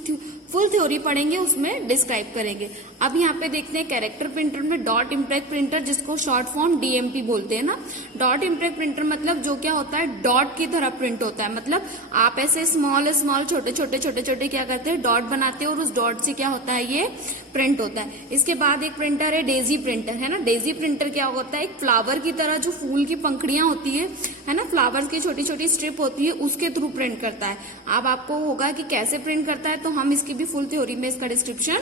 फुल थ्योरी पढ़ेंगे उसमें डिस्क्राइब करेंगे। अब यहाँ पे देखते हैं कैरेक्टर प्रिंटर में डॉट इम्पैक्ट प्रिंटर, जिसको शॉर्ट फॉर्म DMP बोलते हैं ना। डॉट इम्पैक्ट प्रिंटर मतलब जो क्या होता है, डॉट की तरह प्रिंट होता है, मतलब आप ऐसे स्मॉल छोटे छोटे क्या करते हैं, डॉट बनाते हैं और उस डॉट से क्या होता है, ये प्रिंट होता है। इसके बाद एक प्रिंटर है डेजी प्रिंटर, है ना। डेजी प्रिंटर क्या होता है, एक फ्लावर की तरह जो फूल की पंखड़ियां होती है ना, फ्लावर्स की छोटी छोटी स्ट्रिप होती है, उसके थ्रू प्रिंट करता है। अब आपको होगा कि कैसे प्रिंट करता है, तो हम इसकी भी फुल थ्योरी में इसका डिस्क्रिप्शन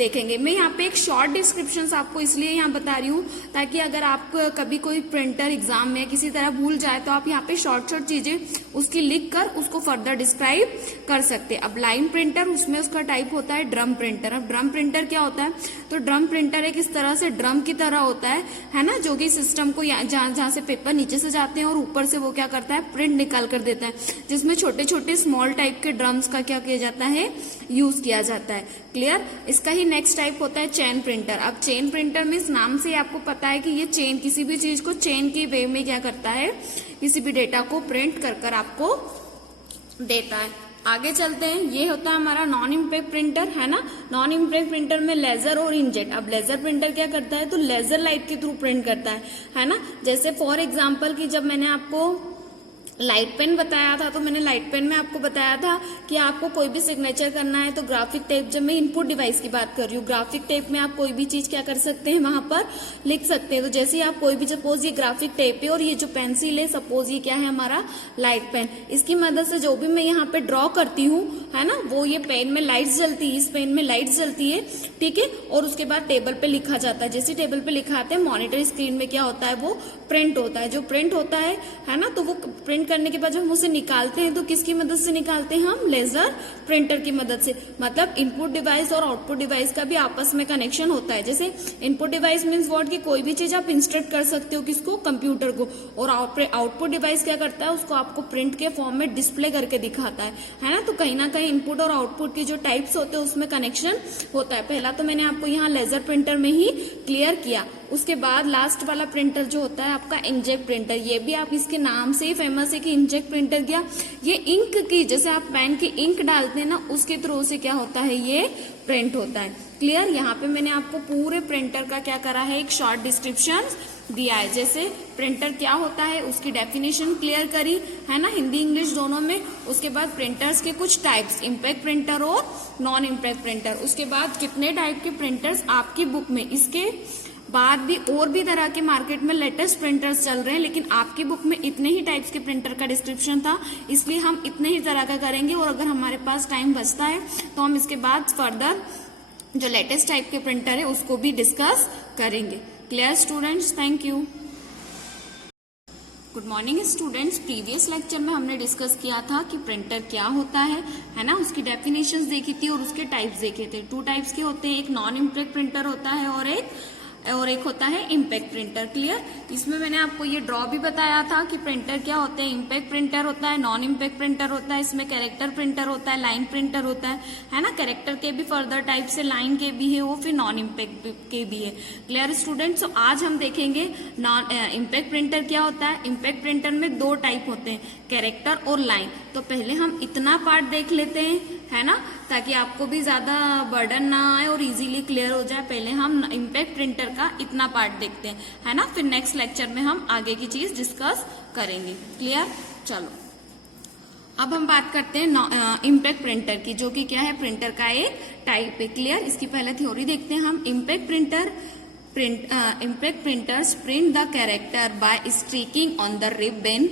देखेंगे। मैं यहाँ पे एक शॉर्ट डिस्क्रिप्शन आपको इसलिए यहाँ बता रही हूँ ताकि अगर आप कभी कोई प्रिंटर एग्जाम में किसी तरह भूल जाए तो आप यहाँ पे शॉर्ट चीजें उसकी लिख कर उसको फर्दर डिस्क्राइब कर सकते हैं। अब लाइन प्रिंटर, उसमें उसका टाइप होता है ड्रम प्रिंटर। अब ड्रम प्रिंटर क्या होता है, तो ड्रम प्रिंटर एक इस तरह से ड्रम की तरह होता है ना, जो कि सिस्टम को जहां से पेपर नीचे से जाते हैं और ऊपर से वो क्या करता है, प्रिंट निकाल कर देता है, जिसमें छोटे छोटे स्मॉल टाइप के ड्रम्स का क्या किया जाता है, यूज किया जाता है। क्लियर। इसका ही नेक्स्ट टाइप होता है चेन प्रिंटर। अब चेन प्रिंटर मीन्स नाम से आपको पता है कि ये चेन, किसी भी चीज को चेन की वे में क्या करता है, किसी भी डेटा को प्रिंट कर आपको देता है। आगे चलते हैं, ये होता है हमारा नॉन इम्पैक्ट प्रिंटर, है ना। नॉन इम्पैक्ट प्रिंटर में लेजर और इंकजेट। अब लेजर प्रिंटर क्या करता है, तो लेजर लाइट के थ्रू प्रिंट करता है ना। जैसे फॉर एग्जांपल कि जब मैंने आपको लाइट पेन बताया था, तो मैंने लाइट पेन में आपको बताया था कि आपको कोई भी सिग्नेचर करना है तो ग्राफिक टेप, जब मैं इनपुट डिवाइस की बात कर रही हूँ, ग्राफिक टेप में आप कोई भी चीज क्या कर सकते हैं, वहां पर लिख सकते हैं। तो जैसे ही आप कोई भी, सपोज ये ग्राफिक टेप है और ये जो पेंसिल है, सपोज ये क्या है हमारा लाइट पेन, इसकी मदद से जो भी मैं यहाँ पे ड्रॉ करती हूँ, है ना, वो ये पेन में लाइट्स जलती है, इस पेन में लाइट्स जलती है, ठीक है। और उसके बाद टेबल पे लिखा जाता है। जैसे टेबल पे लिखाते हैं, मॉनिटर स्क्रीन में क्या होता है, वो प्रिंट होता है। जो प्रिंट होता है ना, तो वो प्रिंट करने के बाद जब हम उसे निकालते हैं तो किसकी मदद से निकालते हैं, हम लेजर प्रिंटर की मदद से। मतलब इनपुट डिवाइस और आउटपुट डिवाइस का भी आपस में कनेक्शन होता है। जैसे इनपुट डिवाइस मीन्स व्हाट, कि कोई भी चीज आप इंस्ट्रक्ट कर सकते हो किसको, कंप्यूटर को, और आउटपुट डिवाइस क्या करता है, उसको आपको प्रिंट के फॉर्म में डिस्प्ले करके दिखाता है ना। तो कहीं ना कहीं इनपुट और आउटपुट की जो टाइप्स होते हैं उसमें कनेक्शन होता है। पहला तो मैंने आपको यहाँ लेजर प्रिंटर में ही क्लियर किया। उसके बाद लास्ट वाला प्रिंटर जो होता है आपका इंकजेट प्रिंटर। ये भी आप इसके नाम से ही फेमस है कि इंकजेट प्रिंटर क्या, ये इंक की, जैसे आप पेन की इंक डालते हैं ना, उसके थ्रू से क्या होता है, ये प्रिंट होता है। क्लियर। यहाँ पे मैंने आपको पूरे प्रिंटर का क्या करा है, एक शॉर्ट डिस्क्रिप्शन दिया है। जैसे प्रिंटर क्या होता है उसकी डेफिनेशन क्लियर करी है ना, हिंदी इंग्लिश दोनों में। उसके बाद प्रिंटर्स के कुछ टाइप्स, इम्पैक्ट प्रिंटर और नॉन इम्पैक्ट प्रिंटर। उसके बाद कितने टाइप के प्रिंटर्स आपकी बुक में, इसके बाद भी और भी तरह के मार्केट में लेटेस्ट प्रिंटर्स चल रहे हैं, लेकिन आपकी बुक में इतने ही टाइप्स के प्रिंटर का डिस्क्रिप्शन था, इसलिए हम इतने ही तरह का करेंगे। और अगर हमारे पास टाइम बचता है तो हम इसके बाद फर्दर जो लेटेस्ट टाइप के प्रिंटर है उसको भी डिस्कस करेंगे। Clear students, thank you. Good morning students. Previous lecture में हमने डिस्कस किया था कि प्रिंटर क्या होता है ना, उसकी डेफिनेशंस देखी थी और उसके टाइप्स देखे थे। 2 टाइप्स के होते हैं, एक नॉन इम्पैक्ट प्रिंटर होता है और एक होता है इम्पैक्ट प्रिंटर। क्लियर। इसमें मैंने आपको ये ड्रॉ भी बताया था कि प्रिंटर क्या होते हैं, इम्पैक्ट प्रिंटर होता है, नॉन इम्पैक्ट प्रिंटर होता है, इसमें कैरेक्टर प्रिंटर होता है, लाइन प्रिंटर होता है ना। कैरेक्टर के भी फर्दर टाइप से, लाइन के भी है वो, फिर नॉन इम्पैक्ट के भी है। Clear students. तो आज हम देखेंगे नॉन इम्पैक्ट प्रिंटर क्या होता है। इम्पैक्ट प्रिंटर में 2 टाइप होते हैं, कैरेक्टर और लाइन। तो पहले हम इतना पार्ट देख लेते हैं, है ना, ताकि आपको भी ज्यादा बर्डन ना आए और इजीली क्लियर हो जाए। पहले हम इम्पैक्ट प्रिंटर का इतना पार्ट देखते हैं, है ना, फिर नेक्स्ट लेक्चर में हम आगे की चीज डिस्कस करेंगे। क्लियर। चलो अब हम बात करते हैं इम्पैक्ट प्रिंटर की, जो कि क्या है, प्रिंटर का एक टाइप है। क्लियर। इसकी पहले थ्योरी देखते हैं हम। Impact printers print the character by streaking on the ribbon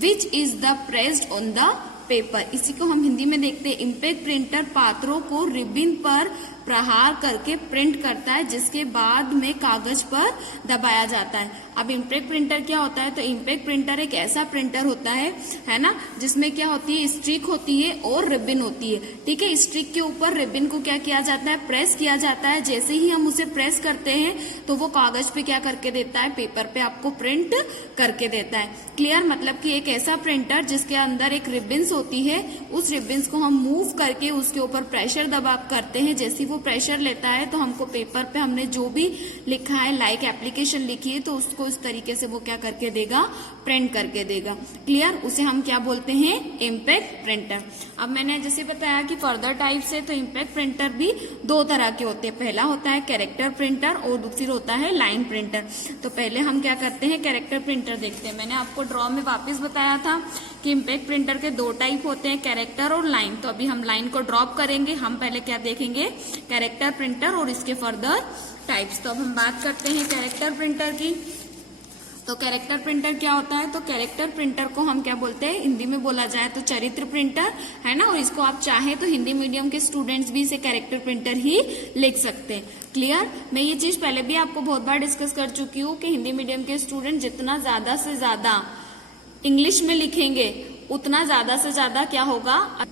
which is the pressed on the paper। इसी को हम हिंदी में देखते हैं। इम्पैक्ट प्रिंटर पात्रों को रिबन पर प्रहार करके प्रिंट करता है, जिसके बाद में कागज पर दबाया जाता है। अब इम्पैक्ट प्रिंटर क्या होता है, तो इम्पैक्ट प्रिंटर एक ऐसा प्रिंटर होता है ना, जिसमें क्या होती है, स्ट्रिक होती है और रिबन होती है। ठीक है। स्ट्रिक के ऊपर रिबन को क्या किया जाता है, प्रेस किया जाता है। जैसे ही हम उसे प्रेस करते हैं तो वो कागज पे क्या करके देता है, पेपर पे आपको प्रिंट करके देता है। क्लियर। मतलब कि एक ऐसा प्रिंटर जिसके अंदर एक रिबन्स होती है, उस रिबन्स को हम मूव करके उसके ऊपर प्रेशर दबाव करते हैं। जैसे वो प्रेशर लेता है तो हमको पेपर पे हमने जो भी लिखा है, लाइक एप्लीकेशन लिखी है, तो उसको इस तरीके से वो क्या करके देगा, प्रिंट करके देगा। क्लियर। उसे हम क्या बोलते हैं, इम्पैक्ट प्रिंटर। अब मैंने जैसे बताया कि फर्दर टाइप से, तो इम्पैक्ट प्रिंटर भी 2 तरह के होते हैं। पहला होता है कैरेक्टर प्रिंटर और दूसरी होता है लाइन प्रिंटर। तो पहले हम क्या करते हैं, कैरेक्टर प्रिंटर देखते हैं। मैंने आपको ड्रॉ में वापस बताया था कि इम्पैक्ट प्रिंटर के 2 टाइप होते हैं, कैरेक्टर और लाइन। तो अभी हम लाइन को ड्रॉप करेंगे। हम पहले क्या देखेंगे, कैरेक्टर प्रिंटर और इसके फर्दर टाइप्स। तो अब हम बात करते हैं कैरेक्टर प्रिंटर की। तो कैरेक्टर प्रिंटर क्या होता है? तो कैरेक्टर प्रिंटर को हम क्या बोलते हैं? हिंदी में बोला जाए तो चरित्र प्रिंटर, है ना। और इसको आप चाहें तो हिंदी मीडियम के स्टूडेंट्स भी इसे कैरेक्टर प्रिंटर ही लिख सकते हैं। क्लियर? मैं ये चीज पहले भी आपको बहुत बार डिस्कस कर चुकी हूँ कि हिंदी मीडियम के स्टूडेंट जितना ज्यादा से ज्यादा इंग्लिश में लिखेंगे उतना ज्यादा से ज्यादा क्या होगा।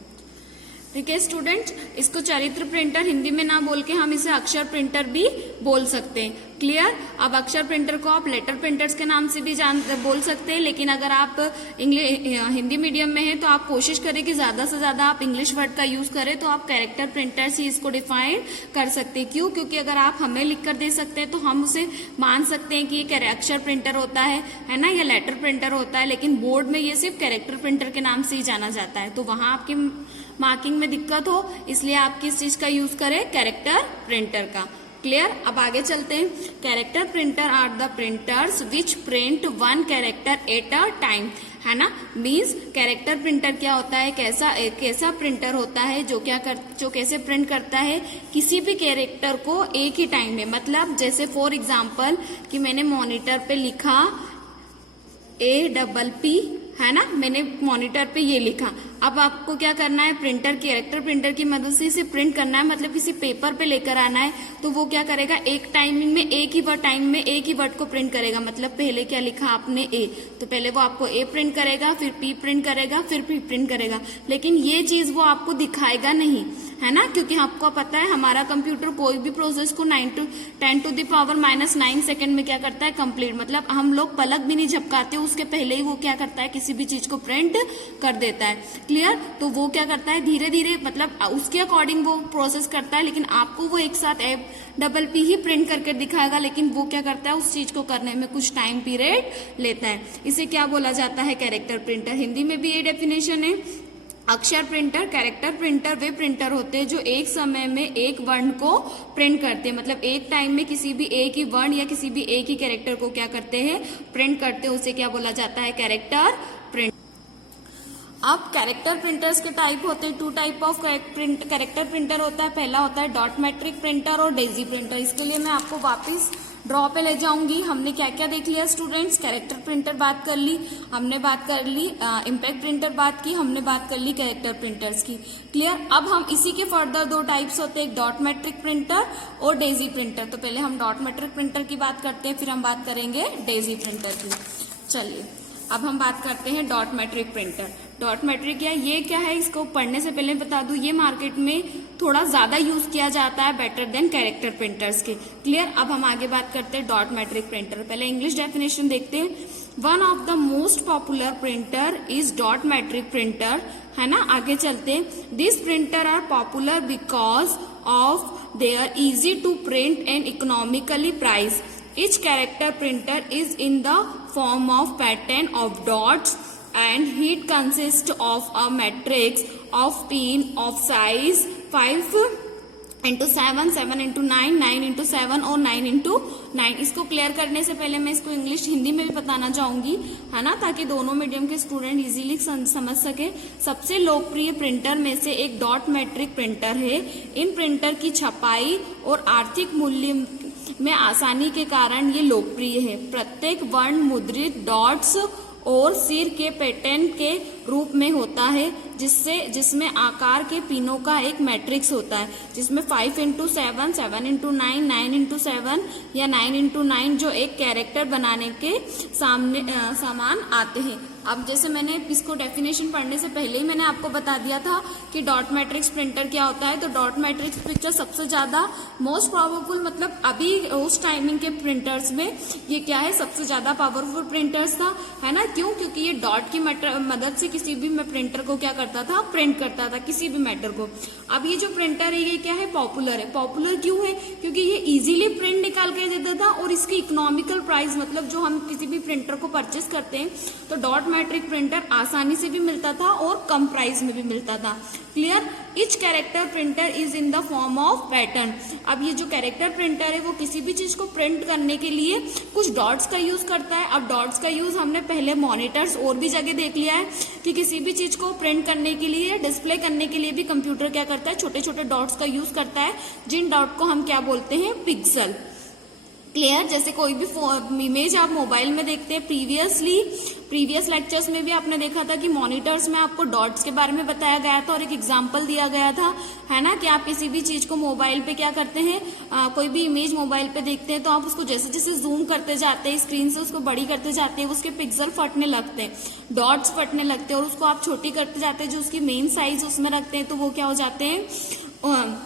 ठीक है स्टूडेंट, इसको चरित्र प्रिंटर हिंदी में ना बोल के हम इसे अक्षर प्रिंटर भी बोल सकते हैं। क्लियर? अब अक्षर प्रिंटर को आप लेटर प्रिंटर्स के नाम से भी बोल सकते हैं, लेकिन अगर आप हिंदी मीडियम में हैं तो आप कोशिश करें कि ज्यादा से ज्यादा आप इंग्लिश वर्ड का यूज करें, तो आप कैरेक्टर प्रिंटर्स ही इसको डिफाइन कर सकते हैं। क्यों? क्योंकि अगर आप हमें लिख कर दे सकते हैं तो हम उसे मान सकते हैं कि ये अक्षर प्रिंटर होता है ना, या लेटर प्रिंटर होता है, लेकिन बोर्ड में ये सिर्फ कैरेक्टर प्रिंटर के नाम से ही जाना जाता है। तो वहां आपकी मार्किंग में दिक्कत हो, इसलिए आप किस चीज का यूज करें? कैरेक्टर प्रिंटर का। क्लियर? अब आगे चलते हैं। Character printer are the printers which print one character at a time, है ना। मीन्स कैरेक्टर प्रिंटर क्या होता है? कैसा प्रिंटर होता है जो कैसे प्रिंट करता है किसी भी कैरेक्टर को एक ही टाइम में। मतलब जैसे फॉर एग्जाम्पल कि मैंने मॉनिटर पे लिखा APP, है ना, मैंने मॉनिटर पे ये लिखा। अब आपको क्या करना है? कैरेक्टर प्रिंटर की मदद से इसे प्रिंट करना है, मतलब किसी पेपर पे लेकर आना है। तो वो क्या करेगा? एक टाइमिंग में एक ही वर्ड को प्रिंट करेगा। मतलब पहले क्या लिखा आपने? A, तो पहले वो आपको A प्रिंट करेगा, फिर P प्रिंट करेगा, फिर P प्रिंट करेगा। लेकिन ये चीज वो आपको दिखाएगा नहीं, है ना, क्योंकि आपको पता है हमारा कंप्यूटर कोई भी प्रोसेस को 10⁻⁹ सेकंड में क्या करता है? कंप्लीट। मतलब हम लोग पलक भी नहीं झपकाते, उसके पहले ही वो क्या करता है? किसी भी चीज को प्रिंट कर देता है। क्लियर? तो वो क्या करता है? धीरे धीरे, मतलब उसके अकॉर्डिंग वो प्रोसेस करता है, लेकिन आपको वो एक साथ APP ही प्रिंट करके दिखाएगा। लेकिन वो क्या करता है? उस चीज को करने में कुछ टाइम पीरियड लेता है। इसे क्या बोला जाता है? Character printer. हिंदी में भी ये डेफिनेशन है। अक्षर प्रिंटर, कैरेक्टर प्रिंटर वे प्रिंटर होते हैं जो एक समय में एक वर्ण को प्रिंट करते हैं। मतलब एक टाइम में किसी भी एक ही वर्ण या किसी भी एक ही कैरेक्टर को क्या करते हैं? प्रिंट करते हैं। उसे क्या बोला जाता है? Character print. अब कैरेक्टर प्रिंटर्स के टाइप होते हैं, 2 टाइप ऑफ कैरेक्टर प्रिंटर होता है। पहला होता है डॉट मैट्रिक प्रिंटर और डेजी प्रिंटर। इसके लिए मैं आपको वापस ड्रॉ पे ले जाऊंगी। हमने क्या क्या देख लिया स्टूडेंट्स? कैरेक्टर प्रिंटर बात कर ली, हमने बात कर ली इम्पैक्ट प्रिंटर बात की, हमने बात कर ली कैरेक्टर प्रिंटर्स की। क्लियर? अब हम इसी के फर्दर 2 टाइप्स होते हैं, एक डॉट मैट्रिक प्रिंटर और डेजी प्रिंटर। तो पहले हम डॉट मैट्रिक प्रिंटर की बात करते हैं, फिर हम बात करेंगे डेजी प्रिंटर की। चलिए अब हम बात करते हैं dot matrix printer. Dot matric ये क्या है? इसको पढ़ने से पहले बता दूं, ये मार्केट में थोड़ा ज्यादा यूज किया जाता है बेटर देन कैरेक्टर प्रिंटर्स के। क्लियर? अब हम आगे बात करते हैं डॉट मैट्रिक प्रिंटर। पहले इंग्लिश डेफिनेशन देखते हैं। One of the most popular printer is dot matrix printer, है ना। आगे चलते हैं। This printer are popular because of their easy to print and economically price. Each character printer is in the form of pattern of dots and it consists of a matrix of pin of size 5x7, 7x9, 9x7 और 9x9। इसको clear करने से पहले मैं इसको English Hindi में भी बताना चाहूंगी, है ना, ताकि दोनों मीडियम के स्टूडेंट इजीली समझ सके। सबसे लोकप्रिय प्रिंटर में से एक डॉट मैट्रिक प्रिंटर है। इन प्रिंटर की छपाई और आर्थिक मूल्य में आसानी के कारण ये लोकप्रिय है। प्रत्येक वर्ण मुद्रित डॉट्स और सिर के पैटर्न के रूप में होता है, जिसमें आकार के पिनों का एक मैट्रिक्स होता है, जिसमें 5x7, 7x9, 9x7 या 9x9 जो एक कैरेक्टर बनाने के सामान आते हैं। अब जैसे मैंने इसको डेफिनेशन पढ़ने से पहले ही मैंने आपको बता दिया था कि डॉट मैट्रिक्स प्रिंटर क्या होता है। तो डॉट मैट्रिक्स प्रिंटर सबसे ज्यादा मोस्ट पावरफुल, मतलब अभी उस टाइमिंग के प्रिंटर्स में ये क्या है? सबसे ज्यादा पावरफुल प्रिंटर्स था, है ना। क्यों? क्योंकि ये डॉट की मदद से किसी भी प्रिंटर को क्या करता था? प्रिंट करता था, किसी भी मैटर को। अब ये जो प्रिंटर है ये क्या है? पॉपुलर है। पॉपुलर क्यों है? क्योंकि ये इजीली प्रिंट निकाल के देता था और इसकी इकोनॉमिकल प्राइस, मतलब जो हम किसी भी प्रिंटर को परचेस करते हैं तो डॉट मैट्रिक प्रिंटर आसानी से भी मिलता था और कम प्राइस में भी मिलता था। Clear? Etch character printer is in the form of pattern. अब ये जो कैरेक्टर प्रिंटर है वो किसी भी चीज को प्रिंट करने के लिए कुछ डॉट्स का यूज करता है। अब डॉट्स का यूज हमने पहले मॉनिटर्स और भी जगह देख लिया है कि किसी भी चीज को प्रिंट करने के लिए, डिस्प्ले करने के लिए भी कंप्यूटर क्या करता है? छोटे छोटे डॉट्स का यूज करता है, जिन डॉट को हम क्या बोलते हैं? पिक्सल। क्लियर। जैसे कोई भी इमेज आप मोबाइल में देखते हैं, प्रीवियस लेक्चर्स में भी आपने देखा था कि मॉनिटर्स में आपको डॉट्स के बारे में बताया गया था और एक एग्जांपल दिया गया था, है ना, कि आप किसी भी चीज को मोबाइल पे क्या करते हैं, कोई भी इमेज मोबाइल पे देखते हैं तो आप उसको जैसे जैसे जूम करते जाते हैं, स्क्रीन से उसको बड़ी करते जाते हैं, उसके पिक्सल फटने लगते हैं, डॉट्स फटने लगते हैं और उसको आप छोटी करते जाते हैं, जो उसकी मेन साइज उसमें रखते हैं तो वो क्या हो जाते हैं,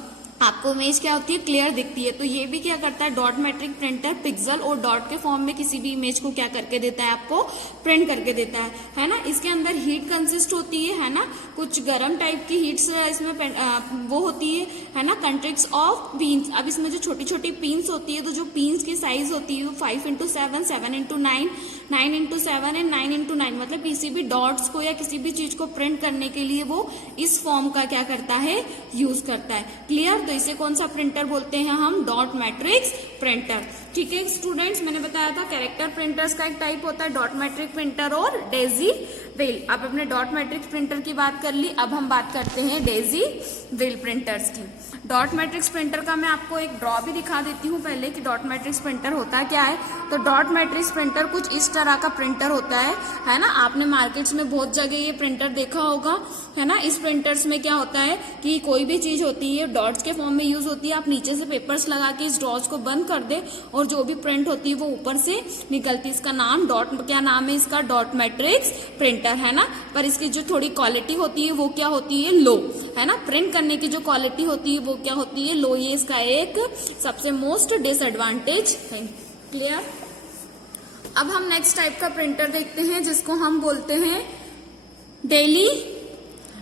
आपको इमेज क्या होती है, क्लियर दिखती है। तो ये भी क्या करता है, डॉट मैट्रिक प्रिंटर पिक्सल और डॉट के फॉर्म में किसी भी इमेज को क्या करके देता है, आपको प्रिंट करके देता है ना। इसके अंदर हीट कंसिस्ट होती है ना, कुछ गर्म टाइप की हीट्स इसमें वो होती है ना, कंट्रिक्स ऑफ पिन्स। अब इसमें जो छोटी छोटी पिन्स होती है, तो जो पिन्स की साइज होती है वो 5x7, 7x9, 9x7 and 9x9, मतलब किसी भी डॉट्स को या किसी भी चीज को प्रिंट करने के लिए वो इस फॉर्म का क्या करता है, यूज करता है। क्लियर। तो इसे कौन सा प्रिंटर बोलते हैं हम, डॉट मैट्रिक्स प्रिंटर। ठीक है स्टूडेंट्स, मैंने बताया था कैरेक्टर प्रिंटर्स का एक टाइप होता है डॉट मैट्रिक प्रिंटर और डेजी व्हील। अब अपने डॉट मैट्रिक्स प्रिंटर की बात कर ली, अब हम बात करते हैं डेजी व्हील प्रिंटर्स की। डॉट मैट्रिक्स प्रिंटर का मैं आपको एक ड्रॉ भी दिखा देती हूँ पहले कि डॉट मैट्रिक्स प्रिंटर होता क्या है। तो डॉट मैट्रिक्स प्रिंटर कुछ इस तरह का प्रिंटर होता है ना। आपने मार्केट्स में बहुत जगह ये प्रिंटर देखा होगा, है ना। इस प्रिंटर्स में क्या होता है कि कोई भी चीज होती है डॉट्स के फॉर्म में यूज होती है, आप नीचे से पेपर्स लगा के इस डॉट्स को बंद कर दे और जो भी प्रिंट होती है वो ऊपर से निकलती है। इसका नाम क्या नाम है इसका, डॉट मैट्रिक्स प्रिंटर, है ना। पर इसकी जो थोड़ी क्वालिटी होती है वो क्या होती है, लो, है ना। प्रिंट करने की जो क्वालिटी होती है वो क्या होती है, लो। ये इसका एक सबसे मोस्ट डिसएडवांटेज है। क्लियर। अब हम नेक्स्ट टाइप का प्रिंटर देखते हैं जिसको हम बोलते हैं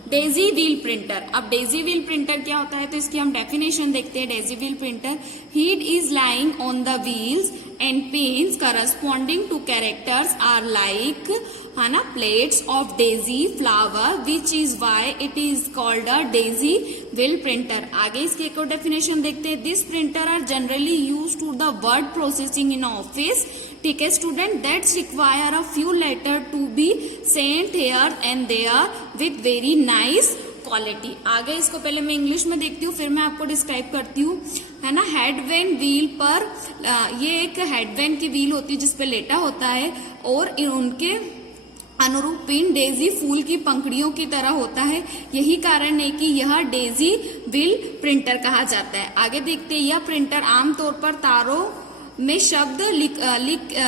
डेजी व्हील प्रिंटर। अब डेजी व्हील प्रिंटर क्या होता है, तो इसकी हम डेफिनेशन देखते हैं। Daisy wheel printer, heat is lying on the wheels and pins corresponding to characters are like, है ना, plates of daisy flower, which is why it is called a daisy wheel printer. आगे इसके एक और definition देखते हैं। This printer are generally use to the word processing in office, ठीक है student, that's require a few letter to be sent here and there with very nice quality. आगे इसको पहले मैं इंग्लिश में देखती हूँ फिर मैं आपको डिस्क्राइब करती हूँ, है ना। हेडवेन व्हील पर ये एक हेडवेन की व्हील होती है जिसपे लेटा होता है और उनके अनुरूप पिन डेजी फूल की पंखड़ियों की तरह होता है। यही कारण है कि यह डेजी व्हील प्रिंटर कहा जाता है। आगे देखते हैं, यह प्रिंटर आमतौर पर तारों में शब्द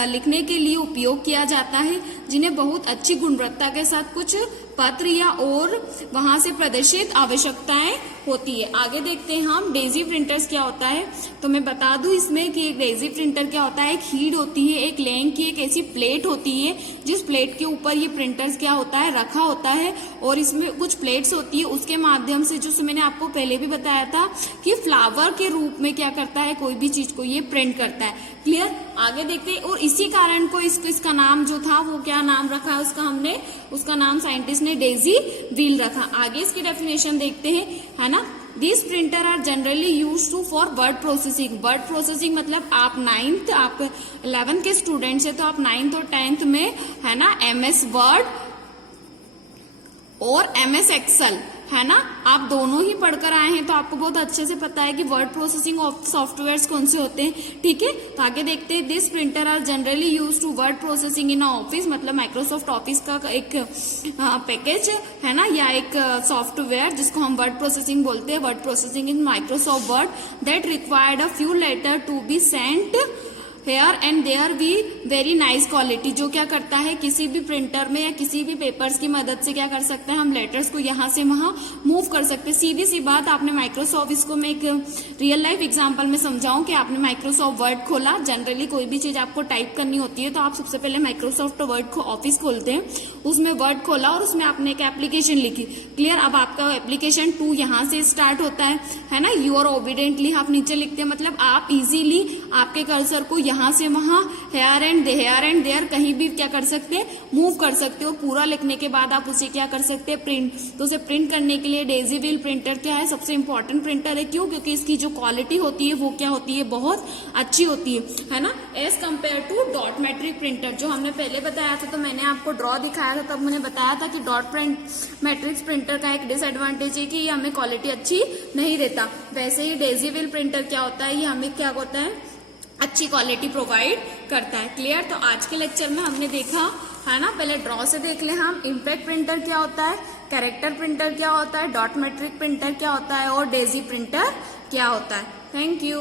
लिखने के लिए उपयोग किया जाता है जिन्हें बहुत अच्छी गुणवत्ता के साथ कुछ पत्र या और वहां से प्रदर्शित आवश्यकताएं होती है। आगे देखते हैं हम डेजी प्रिंटर्स क्या होता है। तो मैं बता दूं इसमें कि डेजी प्रिंटर क्या होता है, एक हीड होती है, एक लैंग की एक ऐसी प्लेट होती है जिस प्लेट के ऊपर ये प्रिंटर्स क्या होता है, रखा होता है और इसमें कुछ प्लेट्स होती है उसके माध्यम से, जो मैंने आपको पहले भी बताया था कि फ्लावर के रूप में क्या करता है, कोई भी चीज को ये प्रिंट करता है। क्लियर। आगे देखते हैं, और इसी कारण को इसका नाम जो था वो क्या नाम रखा है उसका नाम साइंटिस्ट ने डेजी व्हील रखा। आगे इसकी डेफिनेशन देखते हैं, है ना। This printer are generally use to for word processing. Word processing मतलब आप 11th के स्टूडेंट्स है तो आप 9th और 10th में, है ना, MS वर्ड और MS एक्सेल, है ना, आप दोनों ही पढ़कर आए हैं तो आपको बहुत अच्छे से पता है कि वर्ड प्रोसेसिंग सॉफ्टवेयर्स कौन से होते हैं। ठीक है। तो आगे देखते हैं, this printer are generally use to word processing in office, मतलब माइक्रोसॉफ्ट ऑफिस का एक पैकेज, है ना, या एक सॉफ्टवेयर जिसको हम वर्ड प्रोसेसिंग बोलते हैं। Word processing in Microsoft word that required a few letter to be sent here and there भी वेरी नाइस क्वालिटी। जो क्या करता है, किसी भी प्रिंटर में या किसी भी पेपर्स की मदद से क्या कर सकते हैं, हम लेटर्स को यहाँ से वहां मूव कर सकते हैं। सीधी सी बात, आपने माइक्रोसॉफ्ट, इसको मैं एक रियल लाइफ एग्जांपल में समझाऊं कि आपने माइक्रोसॉफ्ट वर्ड खोला। जनरली कोई भी चीज आपको टाइप करनी होती है तो आप सबसे पहले माइक्रोसॉफ्ट वर्ड को ऑफिस खोलते हैं, उसमें वर्ड खोला और उसमें आपने एक एप्लीकेशन लिखी। क्लियर। अब आपका एप्लीकेशन 2 यहाँ से स्टार्ट होता है ना। यू आर ओबीडेंटली आप नीचे लिखते हैं, मतलब आप इजीली आपके कर्सर को यहाँ से वहां हेयर एंड देयर कहीं भी क्या कर सकते हैं, मूव कर सकते हो। पूरा लिखने के बाद आप उसे क्या कर सकते हैं, प्रिंट। तो उसे प्रिंट करने के लिए डेजी व्हील प्रिंटर क्या है, सबसे इंपॉर्टेंट प्रिंटर है। क्यों? क्योंकि इसकी जो क्वालिटी होती है वो क्या होती है, बहुत अच्छी होती है ना, as compare to dot matrix printer. जो हमने पहले बताया था, तो मैंने आपको ड्रॉ दिखाया था, तब मैंने बताया था कि डॉट मैट्रिक्स प्रिंटर का एक डिसएडवांटेज है कि ये हमें क्वालिटी अच्छी नहीं देता। वैसे ही डेजी व्हील प्रिंटर क्या होता है, ये हमें क्या होता है, अच्छी क्वालिटी प्रोवाइड करता है। क्लियर? तो आज के लेक्चर में हमने देखा है ना, पहले ड्रॉ से देख ले हम, इम्पैक्ट प्रिंटर क्या होता है, कैरेक्टर प्रिंटर क्या होता है, डॉट मैट्रिक प्रिंटर क्या होता है और डेजी प्रिंटर क्या होता है। Thank you.